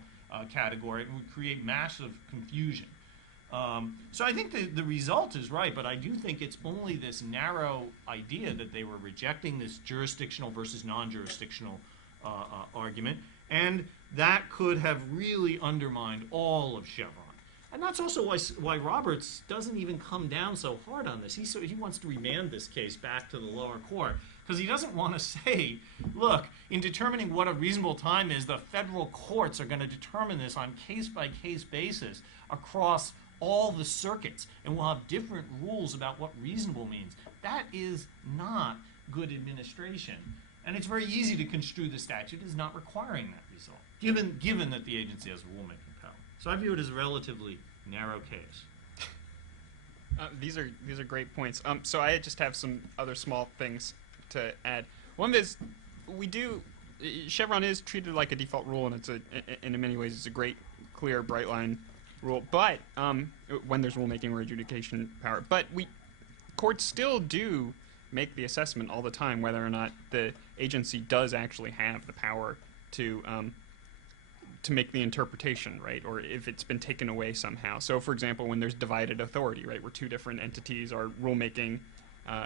category. It would create massive confusion. So I think the result is right, but I do think it's only this narrow idea that they were rejecting this jurisdictional versus non-jurisdictional argument, and that could have really undermined all of Chevron. And that's also why Roberts doesn't even come down so hard on this. He wants to remand this case back to the lower court because he doesn't want to say, look, in determining what a reasonable time is, the federal courts are going to determine this on case-by-case basis across all the circuits, and we'll have different rules about what reasonable means. That is not good administration. And it's very easy to construe the statute as not requiring that result, given that the agency has rulemaking power. So I view it as a relatively narrow case. These are great points. So I just have some other small things to add. One is Chevron is treated like a default rule, and in many ways it's a great, clear, bright line rule. But when there's rulemaking or adjudication power, but courts still do make the assessment all the time whether or not the agency does actually have the power to make the interpretation, right, or if it's been taken away somehow. So, for example, when there's divided authority, right, where two different entities are rulemaking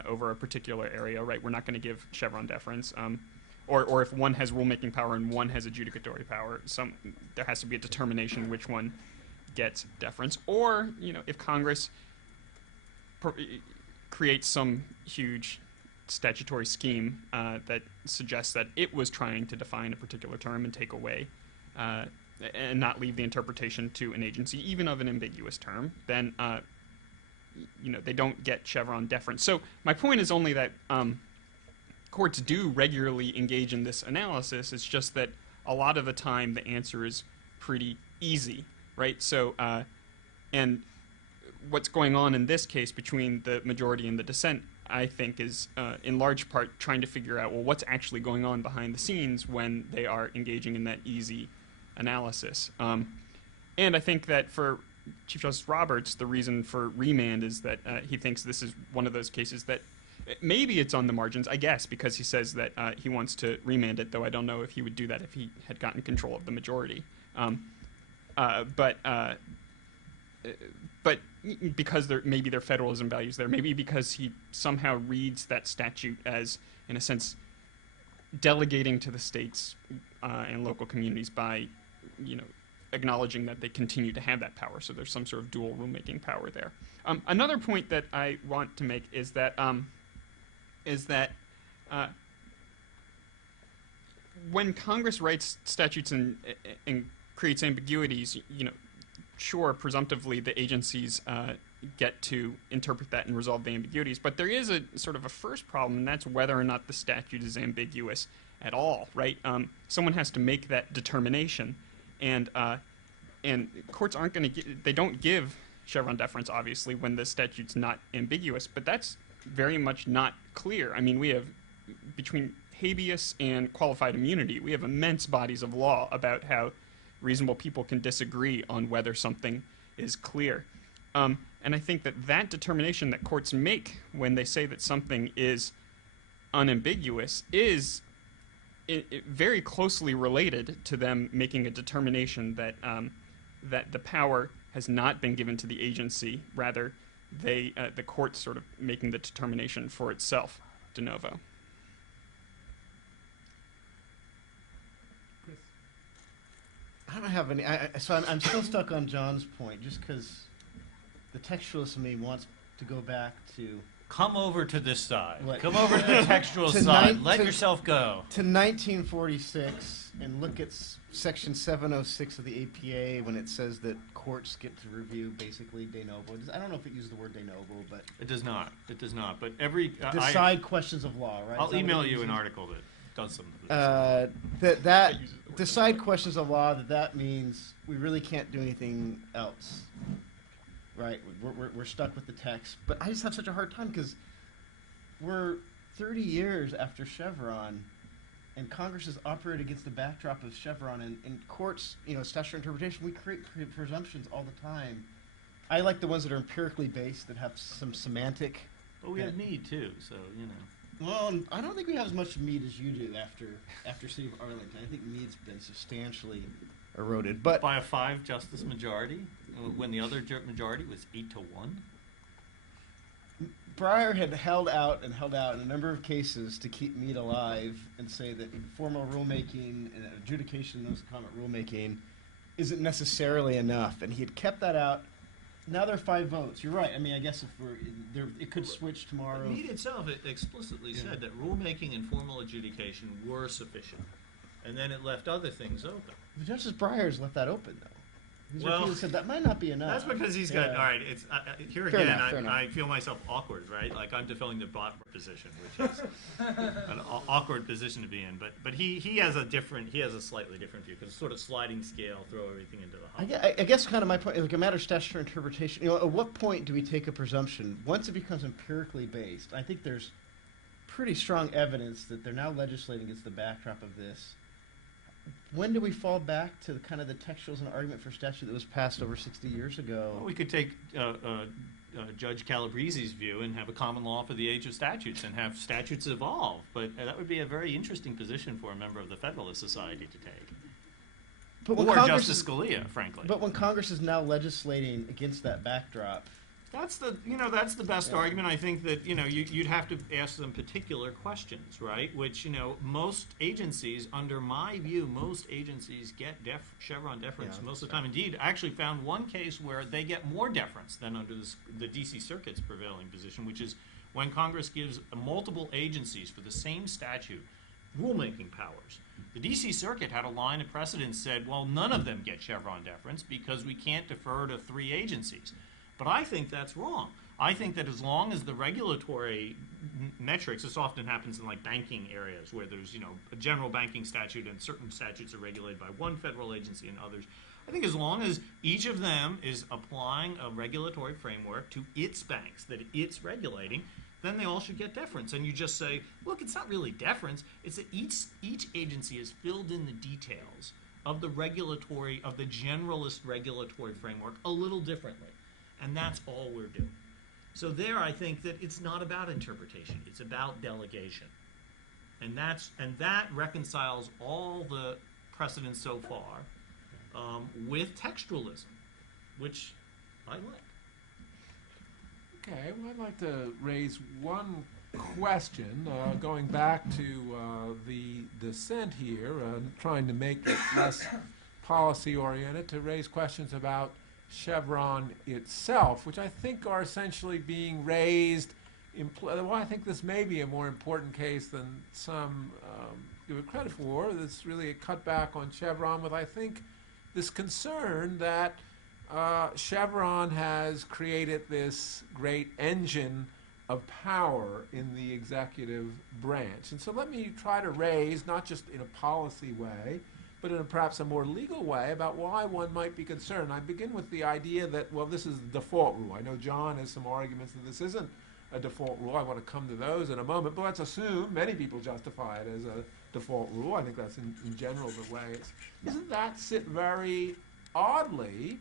over a particular area, right, we're not going to give Chevron deference. Or if one has rulemaking power and one has adjudicatory power, there has to be a determination which one gets deference. Or, if Congress creates some huge statutory scheme that suggests that it was trying to define a particular term and take away and not leave the interpretation to an agency, even of an ambiguous term, then they don't get Chevron deference. So my point is only that courts do regularly engage in this analysis. It's just that a lot of the time the answer is pretty easy, right? So and what's going on in this case between the majority and the dissent, I think, is in large part trying to figure out, well, what's actually going on behind the scenes when they are engaging in that easy analysis. And I think that for Chief Justice Roberts, the reason for remand is that he thinks this is one of those cases that maybe it's on the margins, I guess, because he says that he wants to remand it, though I don't know if he would do that if he had gotten control of the majority. But because maybe there are federalism values there, maybe because he somehow reads that statute as, in a sense, delegating to the states and local communities by, acknowledging that they continue to have that power. So there's some sort of dual rulemaking power there. Another point that I want to make is that when Congress writes statutes and creates ambiguities, sure, presumptively the agencies get to interpret that and resolve the ambiguities, but there is a sort of a first problem, and that's whether or not the statute is ambiguous at all, right? Someone has to make that determination, and courts aren't going to they don't give Chevron deference, obviously, when the statute's not ambiguous, but that's very much not clear. I mean, we have, between habeas and qualified immunity, we have immense bodies of law about how reasonable people can disagree on whether something is clear. And I think that determination that courts make when they say that something is unambiguous is very closely related to them making a determination that that the power has not been given to the agency. Rather, the court's sort of making the determination for itself, de novo. I don't have any. So I'm still stuck on John's point, just because the textualist in me wants to go back to. Come over to this side. What? Come over to the textual side. Let yourself go. To 1946 and look at Section 706 of the APA when it says that courts get to review basically de novo. I don't know if it uses the word de novo, but It does not. It does not. But every decide questions of law, right? I'll Is that what email it you an uses? article that does some of this. That decide questions of law. That means we really can't do anything else, right? We're stuck with the text. But I just have such a hard time because we're 30 years after Chevron, and Congress has operated against the backdrop of Chevron, and courts, statutory interpretation, we create presumptions all the time. I like the ones that are empirically based, that have some semantic. But we have Mead too, so Well, I don't think we have as much Mead as you do after City of Arlington. I think Mead's been substantially eroded. But By a 5-justice majority, when the other majority was 8-1. Breyer had held out in a number of cases to keep Mead alive and say that formal rulemaking and adjudication of notice of comment rulemaking isn't necessarily enough, and he had kept that out. Now there are 5 votes. You're right. I mean, I guess if we're there, it could switch tomorrow. Mead itself explicitly said that rulemaking and formal adjudication were sufficient, and then it left other things open. But Justice Breyer's left that open, though. He's Well, repeatedly said that might not be enough. That's because he's got, Yeah. all right, it's, here Fair again, enough, fair enough. I feel myself awkward, right? Like I'm defending the bot position, which is an awkward position to be in. But he has a slightly different view, because it's sort of sliding scale, throw everything into the hopper. I guess kind of my point, like a matter of statutory interpretation, you know, at what point do we take a presumption? Once it becomes empirically based, I think there's pretty strong evidence that they're now legislating against the backdrop of this. When do we fall back to kind of the textuals and argument for statute that was passed over 60 years ago? Well, we could take Judge Calabrese's view and have a common law for the age of statutes and have statutes evolve. But that would be a very interesting position for a member of the Federalist Society to take. But when Or Congress Justice Scalia, frankly. But when Congress is now legislating against that backdrop, That's the best argument. I think that you'd have to ask them particular questions, right? Which most agencies, under my view, get Chevron deference most of the time. Indeed, I actually found one case where they get more deference than under the D.C. Circuit's prevailing position, which is when Congress gives multiple agencies for the same statute rulemaking powers. The D.C. Circuit had a line of precedent said, well, none of them get Chevron deference because we can't defer to 3 agencies. But I think that's wrong. I think that as long as the regulatory metrics, this often happens in like banking areas where there's a general banking statute and certain statutes are regulated by one federal agency and others. I think as long as each of them is applying a regulatory framework to its banks that it's regulating, then they all should get deference. And you just say, look, it's not really deference. It's that each agency has filled in the details of the generalist regulatory framework a little differently. And that's all we're doing. So there, I think that it's not about interpretation; it's about delegation, and that reconciles all the precedents so far with textualism, which I like. Okay, well, I'd like to raise one question, going back to the dissent here, trying to make it less policy-oriented, to raise questions about Chevron itself, which I think are essentially being raised. Well, I think this may be a more important case than some give it credit for. It's really a cutback on Chevron with, I think, this concern that Chevron has created this great engine of power in the executive branch. And so let me try to raise, not just in a policy way, but in perhaps a more legal way, about why one might be concerned. I begin with the idea that, well, this is the default rule. I know John has some arguments that this isn't a default rule. I want to come to those in a moment, but let's assume many people justify it as a default rule. I think that's in general the way it's. Doesn't that sit very oddly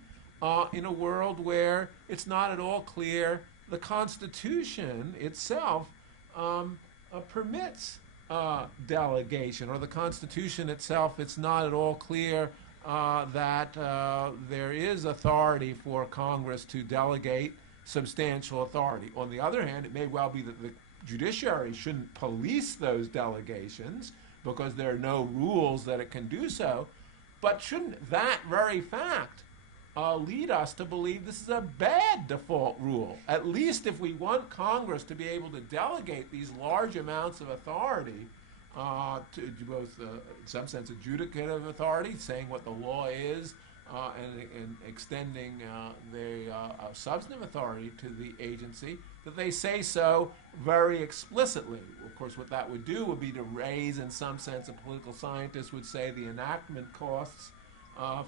in a world where it's not at all clear the Constitution itself permits delegation, or the Constitution itself, it's not at all clear that there is authority for Congress to delegate substantial authority. On the other hand, it may well be that the judiciary shouldn't police those delegations because there are no rules that it can do so, but shouldn't that very fact lead us to believe this is a bad default rule? At least if we want Congress to be able to delegate these large amounts of authority to both, in some sense, adjudicative authority, saying what the law is, and extending the substantive authority to the agency, that they say so very explicitly. Of course, what that would do would be to raise, in some sense, a political scientist would say, the enactment costs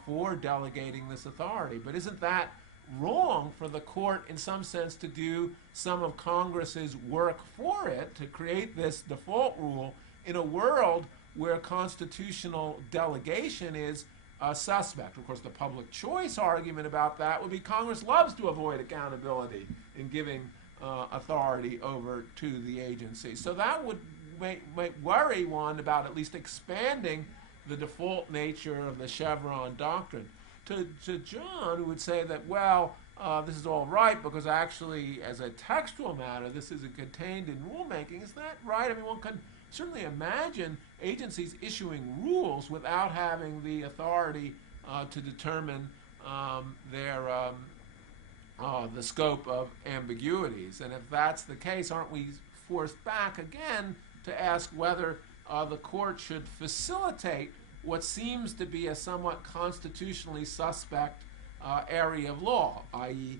for delegating this authority. But isn't that wrong for the court, in some sense, to do some of Congress's work for it, to create this default rule in a world where constitutional delegation is suspect? Of course, the public choice argument about that would be Congress loves to avoid accountability in giving authority over to the agency. So that would make worry one about at least expanding the default nature of the Chevron doctrine. To John, who would say that, well, this is all right because actually, as a textual matter, this isn't contained in rulemaking. Is that right? I mean, one can certainly imagine agencies issuing rules without having the authority to determine the scope of ambiguities. And if that's the case, aren't we forced back again to ask whether the court should facilitate what seems to be a somewhat constitutionally suspect area of law, i.e.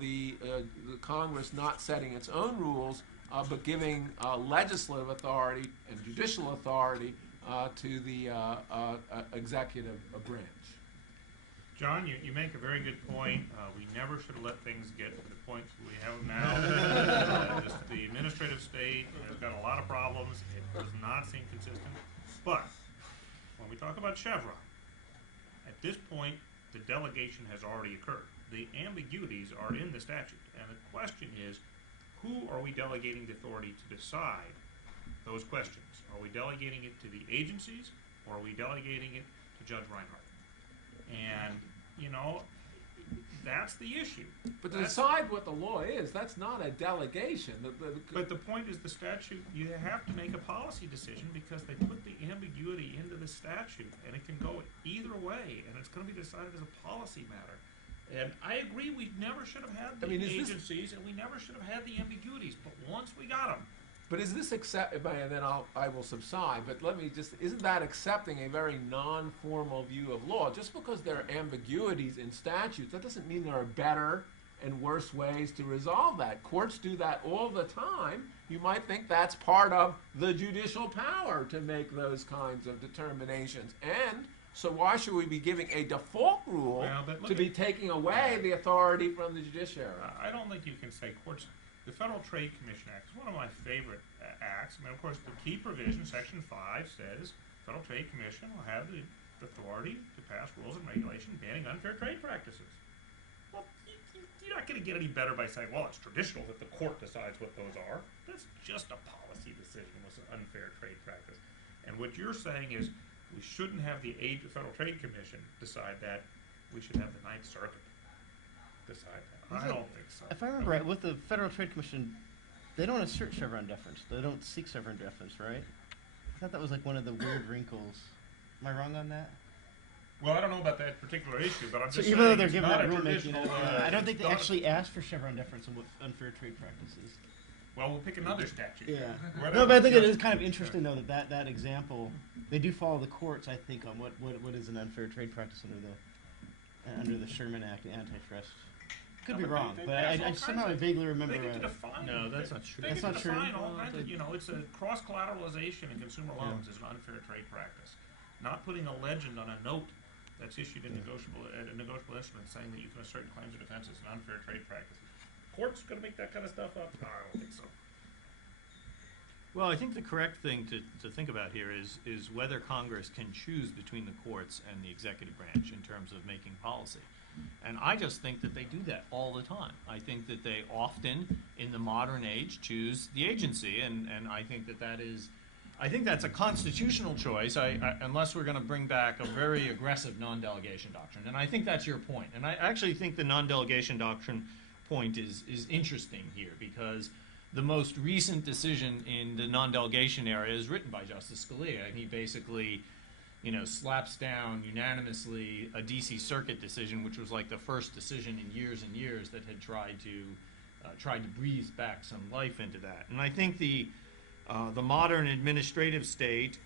The Congress not setting its own rules, but giving legislative authority and judicial authority to the executive branch. John, you make a very good point. We never should have let things get to the point we have now. The administrative state has got a lot of problems. It does not seem consistent. But when we talk about Chevron, at this point, the delegation has already occurred. The ambiguities are in the statute. And the question is, who are we delegating the authority to decide those questions? Are we delegating it to the agencies, or are we delegating it to Judge Reinhardt? And, you know, that's the issue. But to decide what the law is, that's not a delegation. But the point is the statute, you have to make a policy decision because they put the ambiguity into the statute, and it can go either way, and it's going to be decided as a policy matter. And I agree, we never should have had the agencies, and we never should have had the ambiguities, but once we got them. But is this and then I will subside, but let me just, isn't that accepting a very non-formal view of law? Just because there are ambiguities in statutes, that doesn't mean there are better and worse ways to resolve that. Courts do that all the time. You might think that's part of the judicial power to make those kinds of determinations. And so why should we be giving a default rule to be taking away the authority from the judiciary? I don't think you can say courts. The Federal Trade Commission Act is one of my favorite acts. I mean, of course, the key provision, Section 5, says Federal Trade Commission will have the authority to pass rules and regulations banning unfair trade practices. Well, you're not going to get any better by saying, well, it's traditional that the court decides what those are. That's just a policy decision with an unfair trade practice. And what you're saying is we shouldn't have the Federal Trade Commission decide that. We should have the Ninth Circuit decide that. I don't think so. If I remember right, with the Federal Trade Commission, they don't assert Chevron deference. They don't seek Chevron deference, right? I thought that was like one of the weird wrinkles. Am I wrong on that? Well, I don't know about that particular issue, but I'm just saying even though they're it's given not that a rulemaking, traditional. I don't think they actually asked for Chevron deference on unfair trade practices. Well, we'll pick another statute. Yeah. Whatever. No, but I think it is kind of interesting though that example. They do follow the courts, I think, on what is an unfair trade practice under the Sherman Act, the antitrust. Could be wrong, but I somehow vaguely remember. They get to define. No, that's not true. They That's get not to define true. all kinds of, it's a cross collateralization in consumer loans is an unfair trade practice. Not putting a legend on a note that's issued in a negotiable instrument saying that you can assert claims of defense is an unfair trade practice. Courts going to make that kind of stuff up? No, I don't think so. Well, I think the correct thing to think about here is whether Congress can choose between the courts and the executive branch in terms of making policy. And I just think that they do that all the time. I think that they often, in the modern age, choose the agency, and I think that's a constitutional choice, unless we're going to bring back a very aggressive non-delegation doctrine. And I think that's your point. And I actually think the non-delegation doctrine point is interesting here, because the most recent decision in the non-delegation area is written by Justice Scalia, and he basically slaps down unanimously a D.C. Circuit decision, which was like the first decision in years and years that had tried to breathe back some life into that. And I think the modern administrative state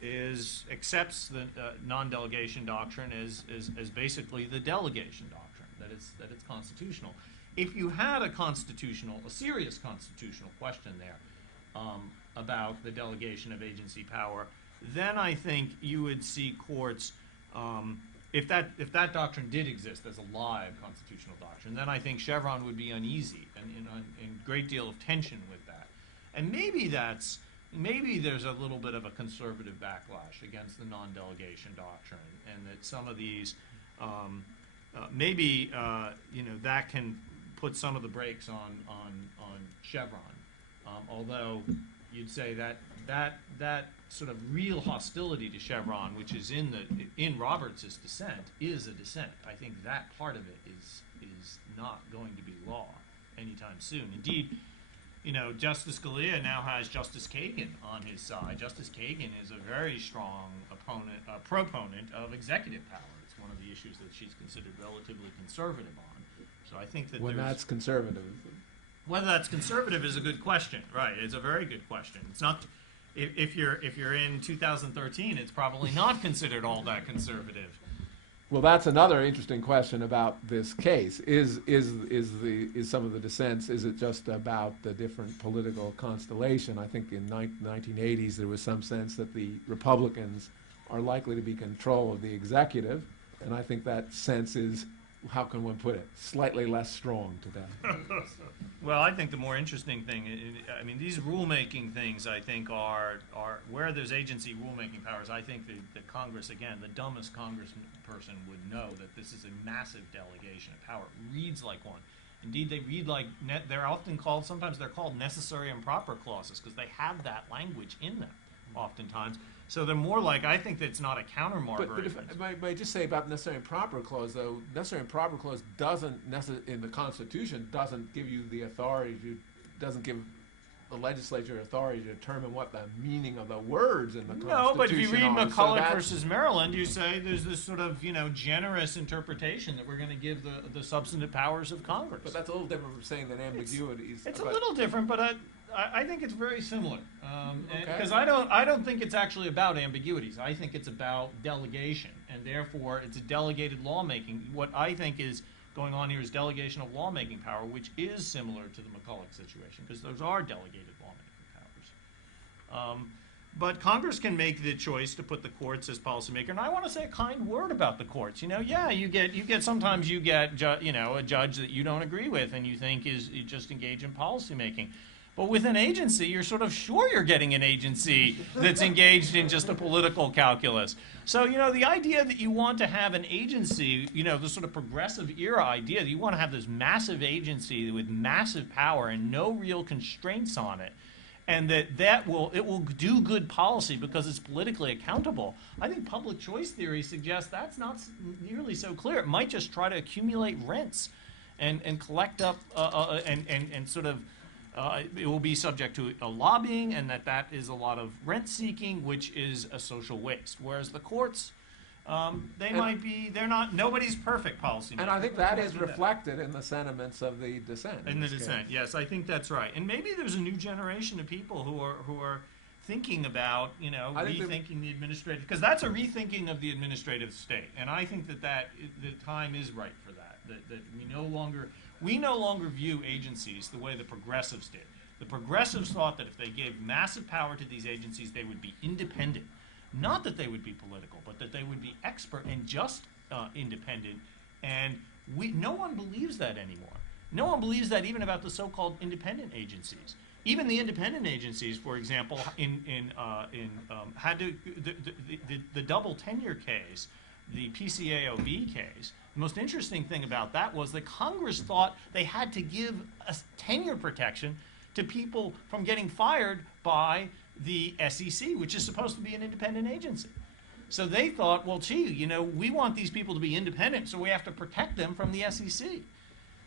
accepts the non-delegation doctrine as basically the delegation doctrine, that it's constitutional. If you had a serious constitutional question there about the delegation of agency power, then I think you would see courts, if that doctrine did exist as a live constitutional doctrine, then I think Chevron would be uneasy and in a great deal of tension with that. And maybe there's a little bit of a conservative backlash against the non-delegation doctrine, and that some of these that can put some of the brakes on Chevron. Although you'd say that sort of real hostility to Chevron, which is in Roberts' dissent, is a dissent. I think that part of it is not going to be law anytime soon. Indeed, Justice Scalia now has Justice Kagan on his side. Justice Kagan is a very strong proponent of executive power. It's one of the issues that she's considered relatively conservative on. So I think that When that's conservative. whether that's conservative is a good question, right? It's a very good question. It's not. If you're in 2013, it's probably not considered all that conservative. Well, that's another interesting question about this case. Is some of the dissents, is it just about the different political constellation? I think in 1980s there was some sense that the Republicans are likely to be control of the executive, and I think that sense is, how can one put it, slightly less strong today. Well, I think the more interesting thing, these rulemaking things, I think, are where there's agency rulemaking powers. I think that Congress, again, the dumbest congressperson would know that this is a massive delegation of power. It reads like one. Indeed, they read like, they're often called, sometimes they're called necessary and proper clauses because they have that language in them, oftentimes. So they're more like, I think that it's not a counter-mark. But if I just say about necessary and proper clause, though, necessary and proper clause doesn't in the Constitution doesn't give you the authority to, doesn't give the legislature authority to determine what the meaning of the words in the Constitution No, but if you read are. McCulloch versus Maryland, you say there's this sort of, generous interpretation that we're going to give the substantive powers of Congress. But that's a little different from saying that ambiguities. It's a little different, but I think it's very similar. Because Okay. I don't think it's actually about ambiguities. I think it's about delegation, and therefore it's a delegated lawmaking. What I think is going on here is delegation of lawmaking power, which is similar to the McCulloch situation, because those are delegated lawmaking powers. But Congress can make the choice to put the courts as policymaker, and I want to say a kind word about the courts. You get sometimes you get a judge that you don't agree with, and you think is just engaged in policymaking. But with an agency, you're sort of sure you're getting an agency that's engaged in just a political calculus. So, the idea that you want to have an agency, the sort of progressive era idea that you want to have this massive agency with massive power and no real constraints on it, and it will do good policy because it's politically accountable. I think public choice theory suggests that's not nearly so clear. It might just try to accumulate rents and collect up and sort of it will be subject to a lobbying, and that is a lot of rent seeking, which is a social waste. Whereas the courts, they're not, nobody's perfect policymaker. And I think that is reflected in the sentiments of the dissent. In the dissent, yes, I think that's right. And maybe there's a new generation of people who are thinking about, rethinking the administrative, because that's a rethinking of the administrative state. And I think that the time is right for that. That we no longer view agencies the way the progressives did. The progressives thought that if they gave massive power to these agencies, they would be independent. Not that they would be political, but that they would be expert and just independent. And no one believes that anymore. No one believes that even about the so-called independent agencies. Even the independent agencies, for example, had to the double tenure case, the PCAOB case. The most interesting thing about that was that Congress thought they had to give a tenure protection to people from getting fired by the SEC, which is supposed to be an independent agency. So they thought, well, we want these people to be independent, so we have to protect them from the SEC.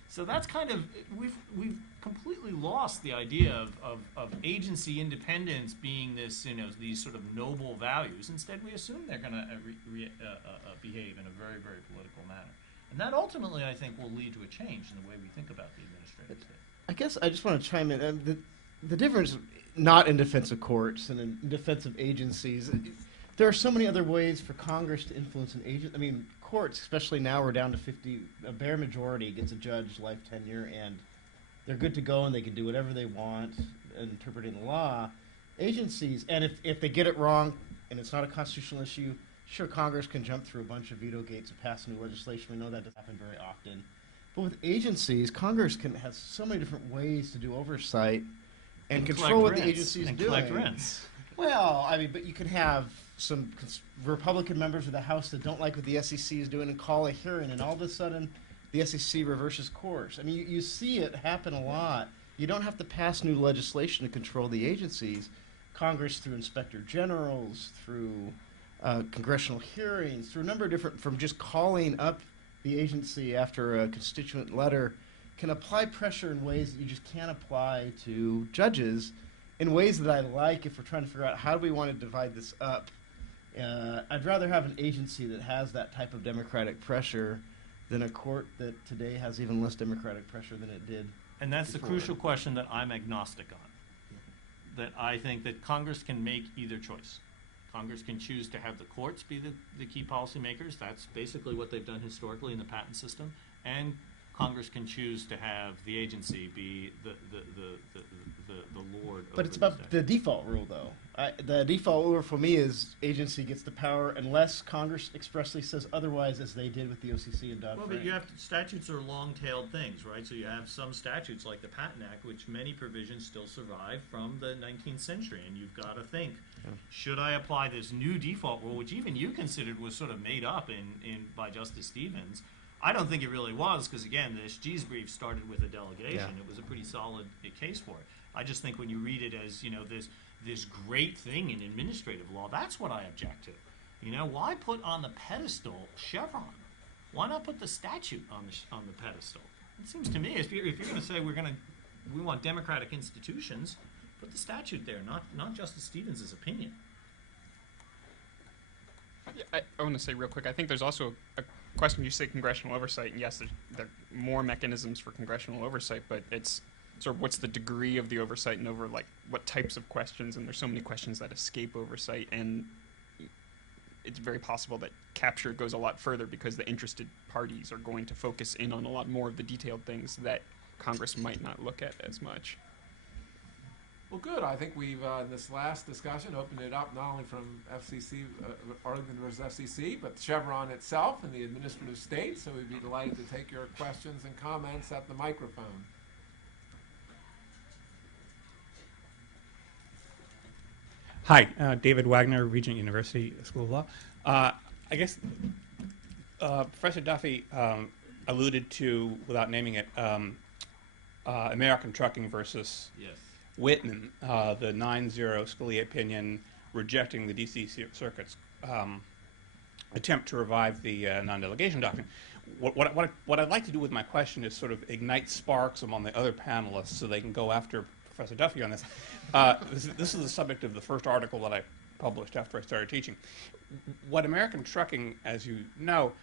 So that's kind of, we've completely lost the idea of agency independence being this, these sort of noble values. Instead, we assume they're going to behave in a very, very political manner. And that ultimately, I think, will lead to a change in the way we think about the administrative state. I guess I just want to chime in. The difference, not in defense of courts and in defense of agencies, there are so many other ways for Congress to influence an agent. I mean, courts, especially now, we're down to 50. A bare majority gets a judge life tenure, and they're good to go, and they can do whatever they want, interpreting the law. Agencies, and if they get it wrong, and it's not a constitutional issue, sure, Congress can jump through a bunch of veto gates and pass new legislation. We know that doesn't happen very often. But with agencies, Congress has so many different ways to do oversight and control what the agency is doing. Collect rents. Well, but you could have some Republican members of the House that don't like what the SEC is doing and call a hearing, and all of a sudden the SEC reverses course. You see it happen a lot. You don't have to pass new legislation to control the agencies. Congress through inspector generals, through congressional hearings, through a number of different, from just calling up the agency after a constituent letter, can apply pressure in ways that you just can't apply to judges, in ways that I like if we're trying to figure out how do we want to divide this up. I'd rather have an agency that has that type of democratic pressure than a court that today has even less democratic pressure than it did. And that's the before. crucial question that I'm agnostic on. That I think that Congress can make either choice. Congress can choose to have the courts be the key policymakers. That's basically what they've done historically in the patent system. And Congress can choose to have the agency be the lord. But it's about the default rule, though. The default rule for me is agency gets the power unless Congress expressly says otherwise, as they did with the OCC and Dodd-Frank. Well, but you have statutes are long-tailed things, right? So you have some statutes like the Patent Act, which many provisions still survive from the 19th century, and you've got to think, should I apply this new default rule, which even you considered was sort of made up by Justice Stevens? I don't think it really was, because again, the SG's brief started with a delegation. Yeah. It was a pretty solid case for it. I just think when you read it as, this great thing in administrative law, that's what I object to. Why put on the pedestal Chevron? Why not put the statute on the pedestal? It seems to me, if you're going to say we want democratic institutions, put the statute there, not Justice Stevens' opinion. I want to say real quick, I think there's also a question. You say congressional oversight, and yes, there are more mechanisms for congressional oversight, but it's sort of what's the degree of the oversight and over like what types of questions, and there's so many questions that escape oversight, and it's very possible that capture goes a lot further because the interested parties are going to focus in on a lot more of the detailed things that Congress might not look at as much. Well, good. I think we've, in this last discussion, opened it up not only from FCC, Arlington versus FCC, but Chevron itself and the administrative state. So we'd be delighted to take your questions and comments at the microphone. Hi, David Wagner, Regent University School of Law. I guess Professor Duffy alluded to, without naming it, American Trucking versus Yes. Whitman, the 9-0 Scalia opinion rejecting the D.C. Circuit's attempt to revive the non-delegation doctrine. What I'd like to do with my question is sort of ignite sparks among the other panelists so they can go after Professor Duffy on this. This is the subject of the first article that I published after I started teaching. What American Trucking, as you know,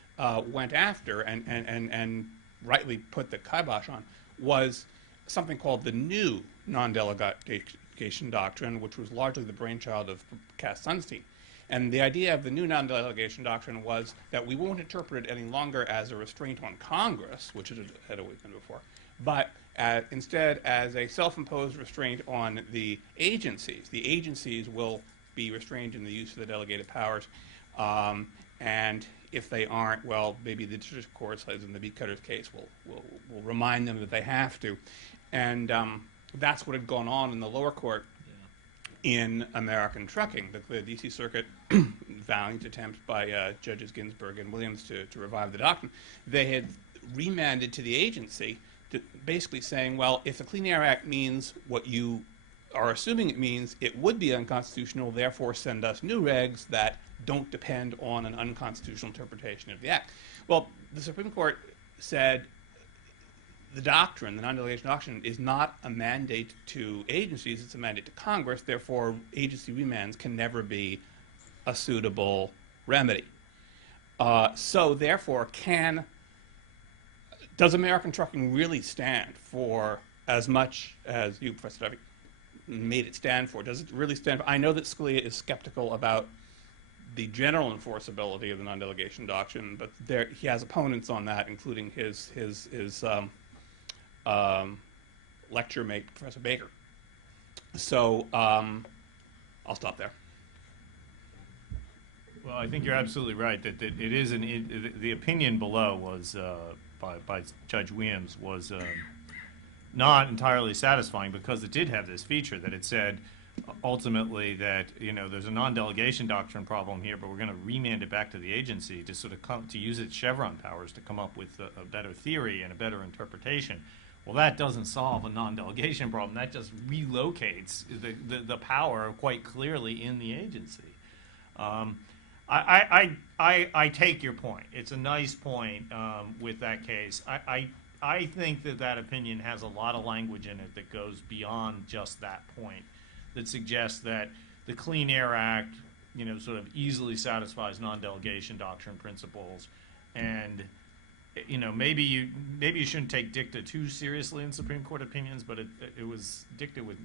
went after and rightly put the kibosh on was something called the new non-delegation doctrine, which was largely the brainchild of Cass Sunstein. And the idea of the new non-delegation doctrine was that we won't interpret it any longer as a restraint on Congress, which it had always been before, but instead as a self-imposed restraint on the agencies. The agencies will be restrained in the use of the delegated powers, and if they aren't, well, maybe the district courts, as in the Beat Cutters case, will remind them that they have to. And that's what had gone on in the lower court in American Trucking. The D.C. Circuit, valiant attempt by Judges Ginsburg and Williams to revive the doctrine, they had remanded to the agency, basically saying, well, if the Clean Air Act means what you are assuming it means, it would be unconstitutional, therefore send us new regs that don't depend on an unconstitutional interpretation of the Act. Well, the Supreme Court said the doctrine, the non-delegation doctrine, is not a mandate to agencies, it's a mandate to Congress, therefore agency remands can never be a suitable remedy. So therefore, does American Trucking really stand for as much as you, Professor Duffy, made it stand for? Does it really stand for? I know that Scalia is skeptical about the general enforceability of the non-delegation doctrine, but he has opponents on that, including his lecture mate, Professor Baker. So I'll stop there. Well, I think you're absolutely right that it is the opinion below was by Judge Williams was not entirely satisfying because it did have this feature that it said ultimately that there's a non-delegation doctrine problem here, but we're going to remand it back to the agency to sort of to use its Chevron powers to come up with a better theory and a better interpretation. Well, that doesn't solve a non-delegation problem. That just relocates the power quite clearly in the agency. I take your point. It's a nice point with that case. I think that opinion has a lot of language in it that goes beyond just that point, that suggests that the Clean Air Act, sort of easily satisfies non-delegation doctrine principles, and maybe you shouldn't take dicta too seriously in Supreme Court opinions, but it was dicta with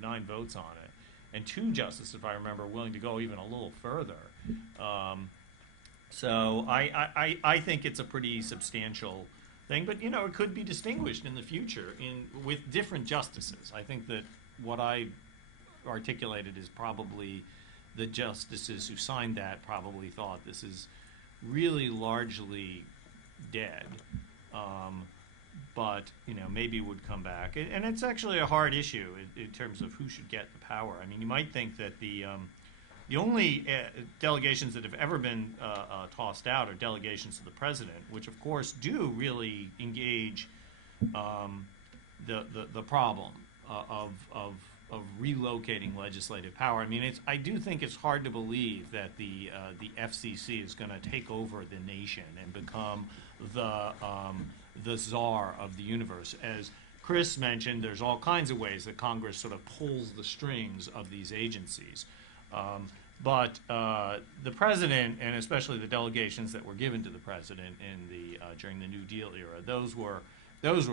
9 votes on it, and 2 justices, if I remember, willing to go even a little further. So I think it's a pretty substantial thing, but it could be distinguished in the future with different justices. I think that what I articulated is probably the justices who signed that probably thought this is really largely dead, but maybe it would come back, and it's actually a hard issue in terms of who should get the power. I mean, you might think that the only delegations that have ever been tossed out are delegations to the president, which of course do really engage the problem of relocating legislative power. I mean, I do think it's hard to believe that the FCC is going to take over the nation and become the czar of the universe. As Chris mentioned, there's all kinds of ways that Congress sort of pulls the strings of these agencies. But the president, and especially the delegations that were given to the president during the New Deal era, those were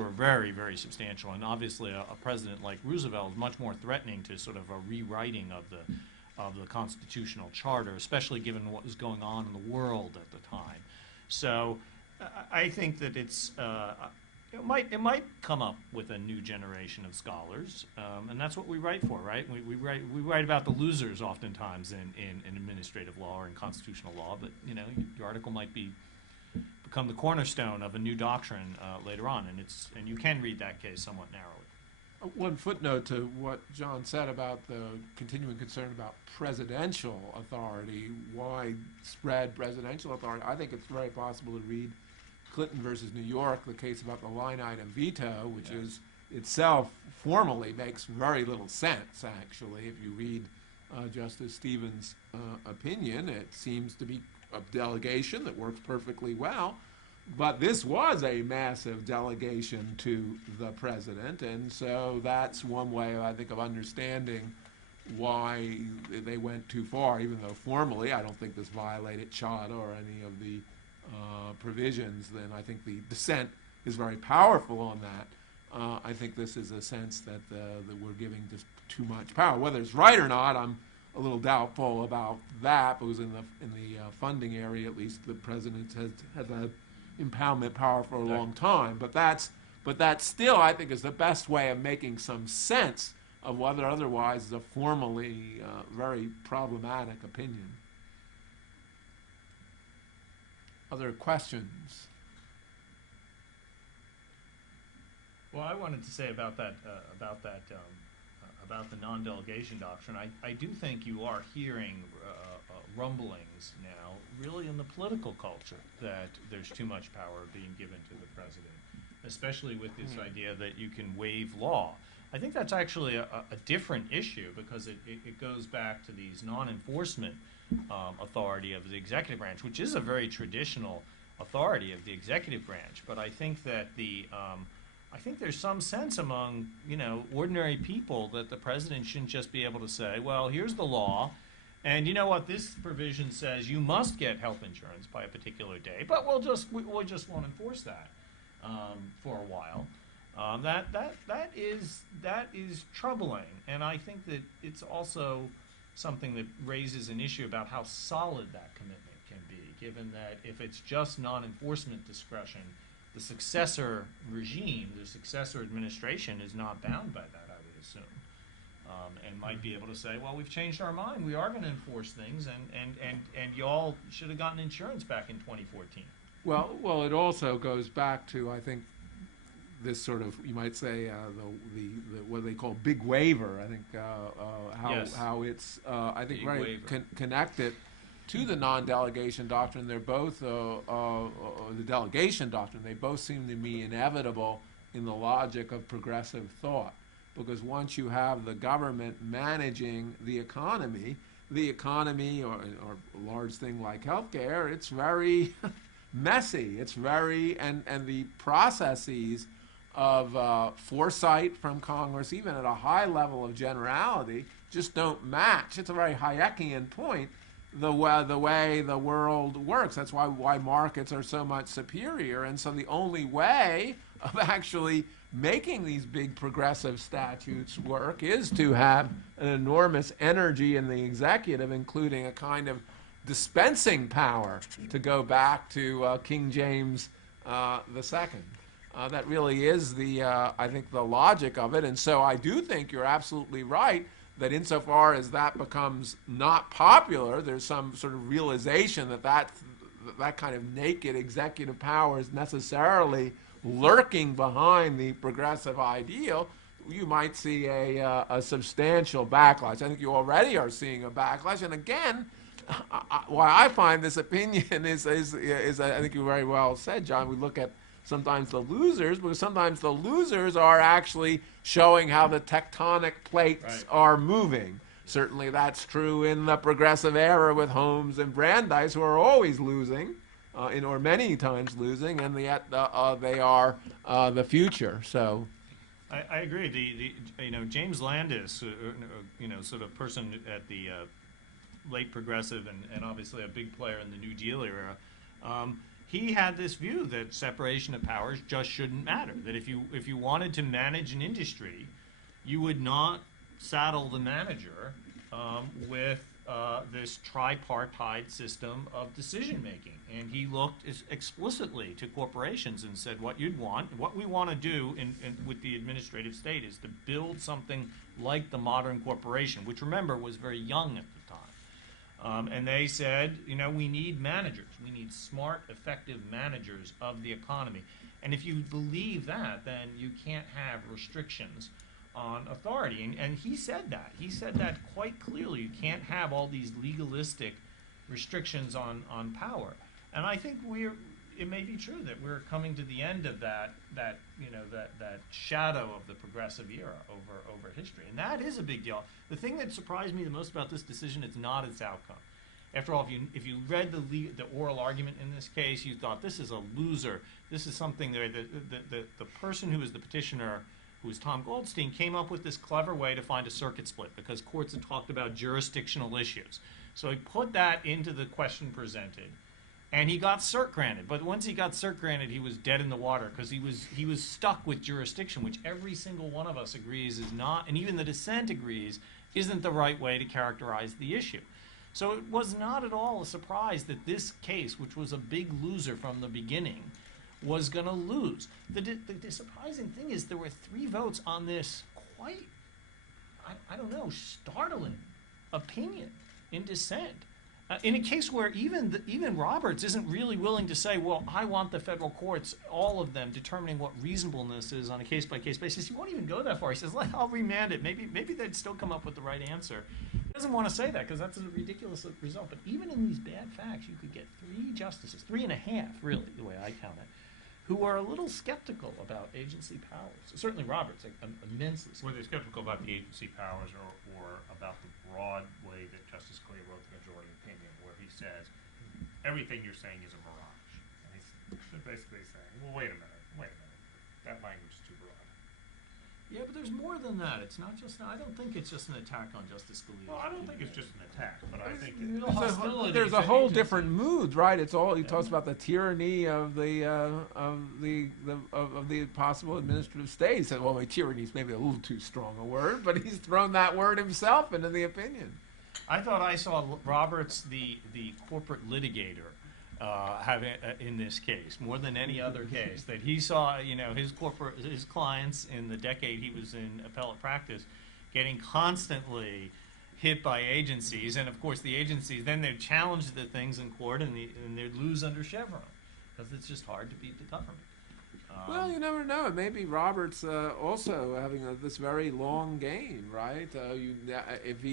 very, very substantial. And obviously, a president like Roosevelt is much more threatening to sort of a rewriting of the constitutional charter, especially given what was going on in the world at the time. So I think that it might come up with a new generation of scholars, and that's what we write for, right? We write about the losers oftentimes in administrative law or in constitutional law, but your article might become the cornerstone of a new doctrine later on, and you can read that case somewhat narrowly. One footnote to what John said about the continuing concern about presidential authority, widespread presidential authority. I think it's very possible to read Clinton versus New York, the case about the line item veto, which is itself formally makes very little sense, actually. If you read Justice Stevens' opinion, it seems to be a delegation that works perfectly well. But this was a massive delegation to the president, and so that's one way, I think, of understanding why they went too far, even though formally I don't think this violated charter or any of the provisions. Then I think the dissent is very powerful on that. I think this is a sense that we're giving just too much power. Whether it's right or not, I'm a little doubtful about that, because in the funding area, at least, the president has had impoundment power for a long time. But that still, I think, is the best way of making some sense of whether otherwise is a formally very problematic opinion. Other questions? Well, I wanted to say about the non-delegation doctrine. I do think you are hearing rumblings now, really in the political culture, that there's too much power being given to the president, especially with this idea that you can waive law. I think that's actually a different issue, because it goes back to these non-enforcement authority of the executive branch, which is a very traditional authority of the executive branch. But I think that I think there's some sense among ordinary people that the president shouldn't just be able to say, well, here's the law, and you know what, this provision says you must get health insurance by a particular day, but we just won't enforce that for a while. That is troubling, and I think that it's also something that raises an issue about how solid that commitment can be, given that if it's just non-enforcement discretion, the successor regime, the successor administration is not bound by that, I would assume, and might be able to say, well, we've changed our mind, we are going to enforce things, and y'all should have gotten insurance back in 2014. Well, it also goes back to, I think, this sort of, you might say, the what they call big waiver. I think how it's I think very connected to the non-delegation doctrine. They're both the delegation doctrine. They both seem to be inevitable in the logic of progressive thought, because once you have the government managing the economy, or a large thing like healthcare, it's very messy. It's very, and the processes of foresight from Congress, even at a high level of generality, just don't match. It's a very Hayeckian point, the way the world works. That's why markets are so much superior. And so the only way of actually making these big progressive statutes work is to have an enormous energy in the executive, including a kind of dispensing power, to go back to King James II. That really is I think, the logic of it. And so I do think you're absolutely right that insofar as that becomes not popular, there's some sort of realization that kind of naked executive power is necessarily lurking behind the progressive ideal. You might see a substantial backlash. I think you already are seeing a backlash. And again, why I find this opinion is I think you very well said, John, we look at sometimes the losers, because sometimes the losers are actually showing how the tectonic plates are moving. Certainly that's true in the progressive era with Holmes and Brandeis, who are always losing, or many times losing, and yet they are the future. So I agree. James Landis, sort of person at the late progressive and obviously a big player in the New Deal era, he had this view that separation of powers just shouldn't matter. That if you wanted to manage an industry, you would not saddle the manager with this tripartite system of decision making. And he looked explicitly to corporations and said, what we want to do with the administrative state is to build something like the modern corporation, which, remember, was very young at the time. And they said, we need managers. We need smart, effective managers of the economy. And if you believe that, then you can't have restrictions on authority. And he said that. He said that quite clearly. You can't have all these legalistic restrictions on power. And I think it may be true that we're coming to the end of that shadow of the progressive era over history. And that is a big deal. The thing that surprised me the most about this decision is not its outcome. After all, if you read the oral argument in this case, you thought, this is a loser. This is something that the person who was the petitioner, who was Tom Goldstein, came up with this clever way to find a circuit split, because courts had talked about jurisdictional issues. So he put that into the question presented, and he got cert granted. But once he got cert granted, he was dead in the water, because he was stuck with jurisdiction, which every single one of us agrees is not, and even the dissent agrees, isn't the right way to characterize the issue. So it was not at all a surprise that this case, which was a big loser from the beginning, was going to lose. The surprising thing is there were 3 votes on this quite, I don't know, startling opinion in dissent. In a case where even Roberts isn't really willing to say, well, I want the federal courts, all of them, determining what reasonableness is on a case-by-case basis. He won't even go that far. He says, I'll remand it. Maybe they'd still come up with the right answer. He doesn't want to say that because that's a ridiculous result. But even in these bad facts, you could get 3 justices, 3.5, really, the way I count it, who are a little skeptical about agency powers. Certainly Roberts, immensely skeptical. Were they skeptical about the agency powers or about the broad way that Justice Scalia wrote the majority opinion, where he says, everything you're saying is a mirage? And he's basically saying, well, wait a minute. That language is too broad. Yeah, but there's more than that. It's not just, I don't think it's just an attack on Justice Scalia. Well, I don't think it's just an attack, but I think there's a whole different mood, right? It's all, he talks about the tyranny of the possible administrative state. He said, well, tyranny is maybe a little too strong a word, but he's thrown that word himself into the opinion. I thought I saw Roberts, the corporate litigator, having in this case more than any other case, that he saw, his clients in the decade he was in appellate practice getting constantly hit by agencies, and of course the agencies then they'd challenge the things in court and they'd lose under Chevron because it's just hard to beat the government. Well, you never know. Maybe Roberts also having this very long game, right? If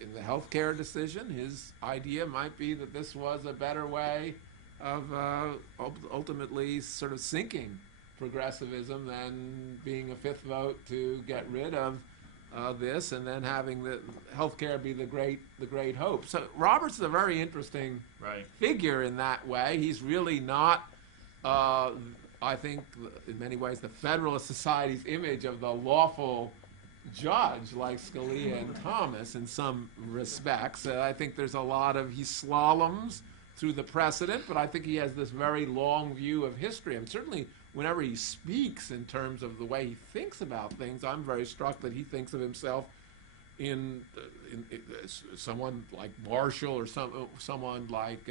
in the healthcare decision, his idea might be that this was a better way of ultimately sort of sinking progressivism than being a fifth vote to get rid of this, and then having the healthcare be the great hope. So Roberts is a very interesting Right. figure in that way. He's really not, I think, in many ways, the Federalist Society's image of the lawful judge, like Scalia and Thomas, in some respects. I think there's a lot of, he slaloms through the precedent, but I think he has this very long view of history. And certainly whenever he speaks in terms of the way he thinks about things, I'm very struck that he thinks of himself in someone like Marshall or someone like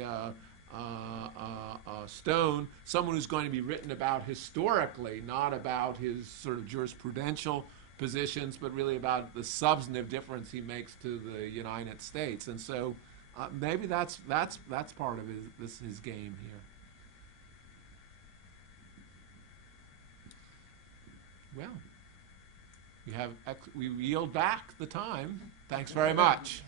Stone, someone who's going to be written about historically, not about his sort of jurisprudential positions, but really about the substantive difference he makes to the United States. And so maybe that's part of his game here. Well, we yield back the time. Thanks very much.